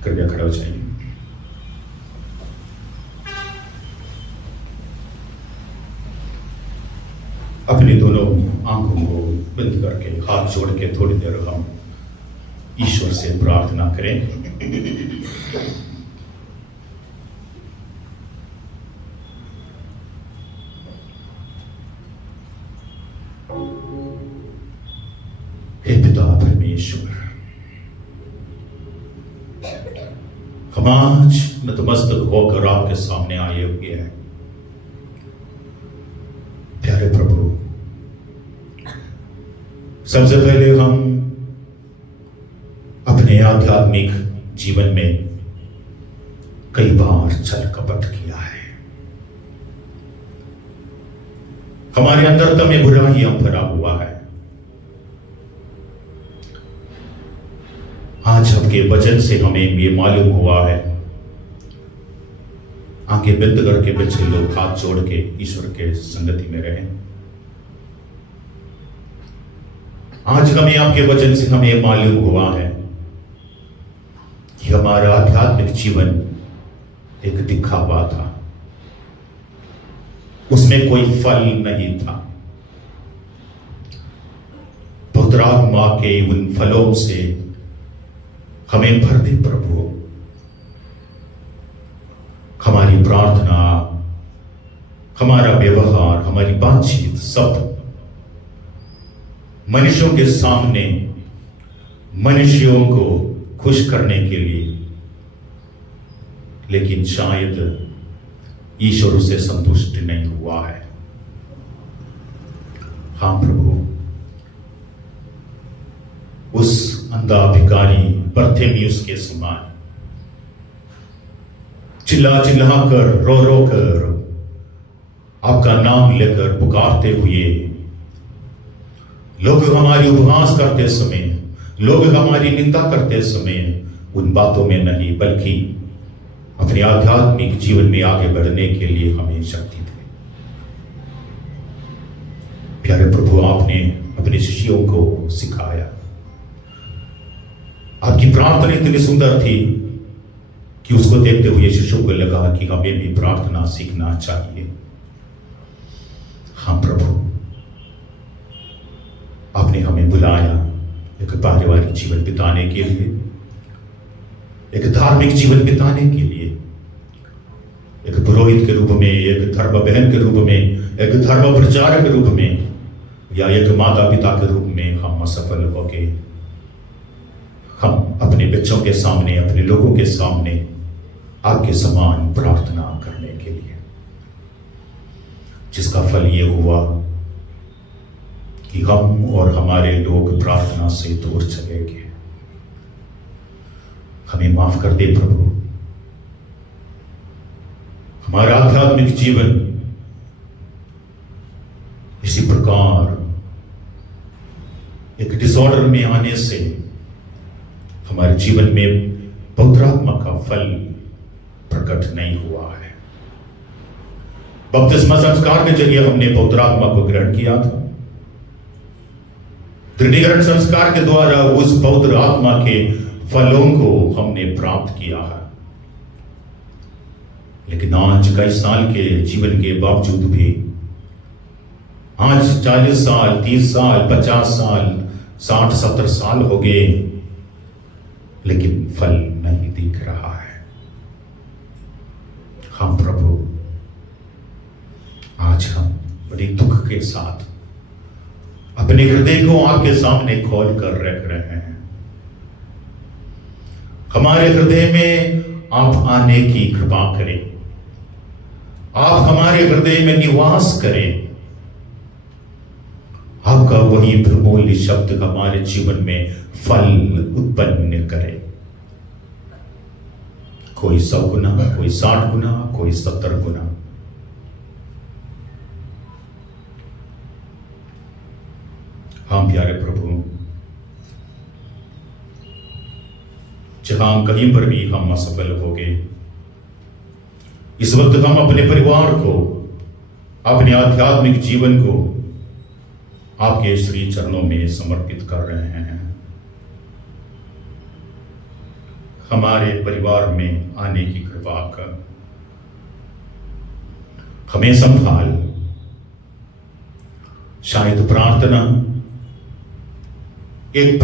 कृपया खड़े हो जाइए। अपनी दोनों आंखों को बंद करके हाथ जोड़ के थोड़ी देर हम ईश्वर से प्रार्थना करें। हे पिता परमेश्वर, हम आज नतमस्तक होकर आपके सामने आए हुए हैं। प्यारे प्रभु, सबसे पहले हम अपने आध्यात्मिक जीवन में कई बार छल कपट किया है। हमारे अंदर में बुराइयां भरा हुआ है। आज आपके वचन से हमें ये मालूम हुआ है, आंखें बंद करके बच्चे लोग हाथ जोड़ के ईश्वर के संगति में रहें। आज हमें आपके वचन से हमें मालूम हुआ है कि हमारा आध्यात्मिक जीवन एक दिखावा था, उसमें कोई फल नहीं था। पवित्र आत्मा के उन फलों से हमें भर दे प्रभु। हमारी प्रार्थना, हमारा व्यवहार, हमारी बातचीत सब मनुष्यों के सामने मनुष्यों को खुश करने के लिए, लेकिन शायद ईश्वर से संतुष्ट नहीं हुआ है। हाँ प्रभु, उस अंधा भिखारी बर्थेमियुस के समान चिल्ला चिल्ला कर, रो रो कर आपका नाम लेकर पुकारते हुए लोग हमारी उपहास करते समय, लोग हमारी निंदा करते समय उन बातों में नहीं, बल्कि अपने आध्यात्मिक जीवन में आगे बढ़ने के लिए हमें शक्ति दे। प्यारे प्रभु, आपने अपने शिष्यों को सिखाया। आपकी प्रार्थना इतनी सुंदर थी कि उसको देखते हुए शिष्यों को लगा कि हमें भी प्रार्थना सीखना चाहिए। हाँ प्रभु, आपने हमें बुलाया एक पारिवारिक जीवन बिताने के लिए, एक धार्मिक जीवन बिताने के लिए, एक पुरोहित के रूप में, एक धर्म बहन के रूप में, एक धर्म प्रचारक के रूप में, या एक माता पिता के रूप में हम असफल हो गए। हम अपने बच्चों के सामने, अपने लोगों के सामने आपके समान प्रार्थना करने के लिए, जिसका फल ये हुआ कि हम और हमारे लोग प्रार्थना से दूर चले गए। हमें माफ कर दे प्रभु। हमारा आध्यात्मिक जीवन इसी प्रकार एक डिसऑर्डर में आने से हमारे जीवन में पवित्र आत्मा का फल प्रकट नहीं हुआ है। बपतिस्मा संस्कार के जरिए हमने पवित्र आत्मा को ग्रहण किया था। दृढ़ीकरण संस्कार के द्वारा उस पवित्र आत्मा के फलों को हमने प्राप्त किया है। लेकिन आज कई साल के जीवन के बावजूद भी, आज 40 साल, 30 साल, 50 साल, 60, 70 साल हो गए, लेकिन फल नहीं दिख रहा है। हम प्रभु, आज हम बड़ी दुख के साथ अपने हृदय को आपके सामने खोल कर रख रहे हैं। हमारे हृदय में आप आने की कृपा करें। आप हमारे हृदय में निवास करें। आपका वही बहुमूल्य शब्द हमारे जीवन में फल उत्पन्न करे। कोई 100 गुना, कोई 60 गुना, कोई 70 गुना। हम प्यारे प्रभु, जहां कहीं पर भी हम असफल हो गए, इस वक्त हम अपने परिवार को, अपने आध्यात्मिक जीवन को आपके श्री चरणों में समर्पित कर रहे हैं। हमारे परिवार में आने की कृपा कर, हमें संभाल। शायद प्रार्थना एक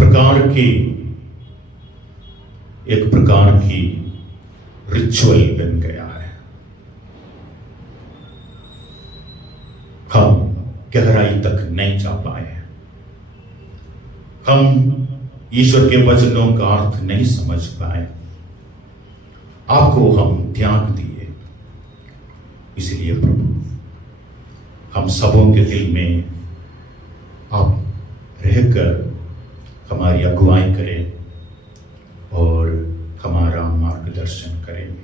प्रकार की रिचुअल बन गया है। हम गहराई तक नहीं जा पाए हैं। हम ईश्वर के वचनों का अर्थ नहीं समझ पाए। आपको हम त्याग दिए। इसलिए प्रभु, हम सबों के दिल में आप रहकर हमारी अगुवाई करें और हमारा मार्गदर्शन करें।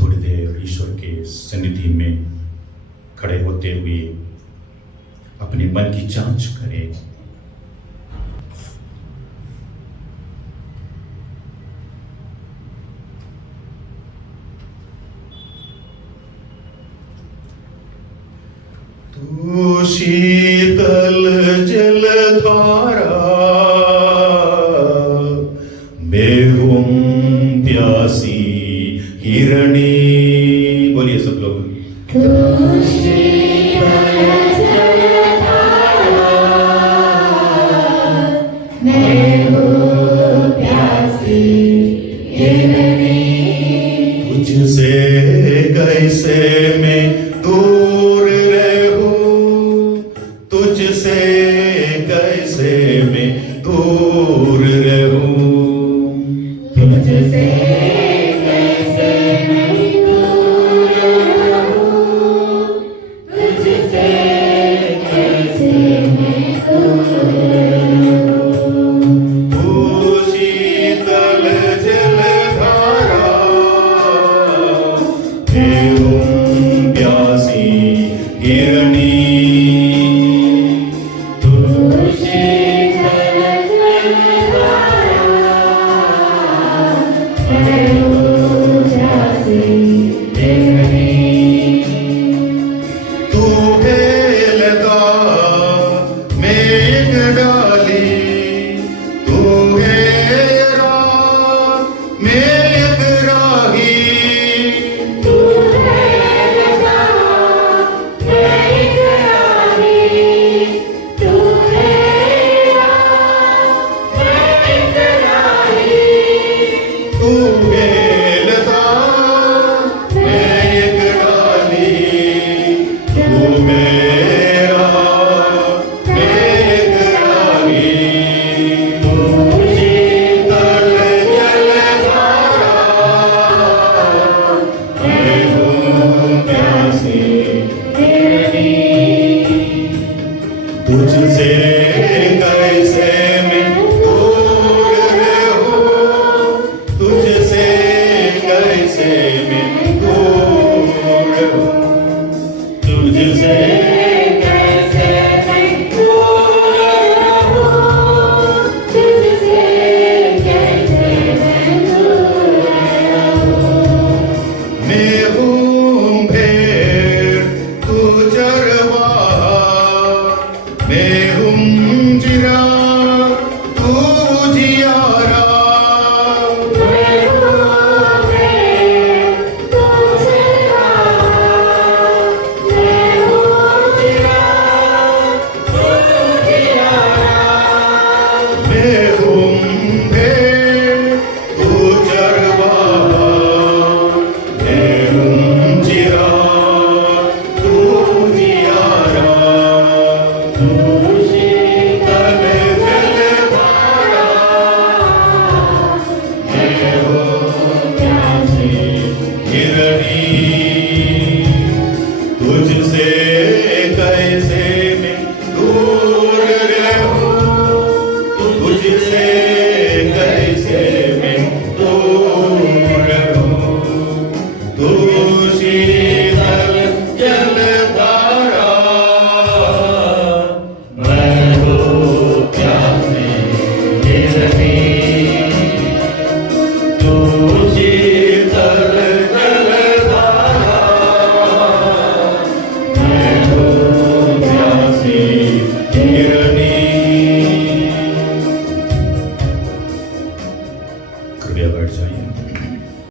थोड़ी देर ईश्वर के सन्निधि में खड़े होते हुए अपने मन की जांच करें। तू शीतल जलधारा, मैं हूं प्यासी हिरणी। बोलिए सब लोग। तुझसे कैसे मैं दूर रहूं, तुझसे कैसे मैं दूर रहूं। कृपया बैठ जाइए।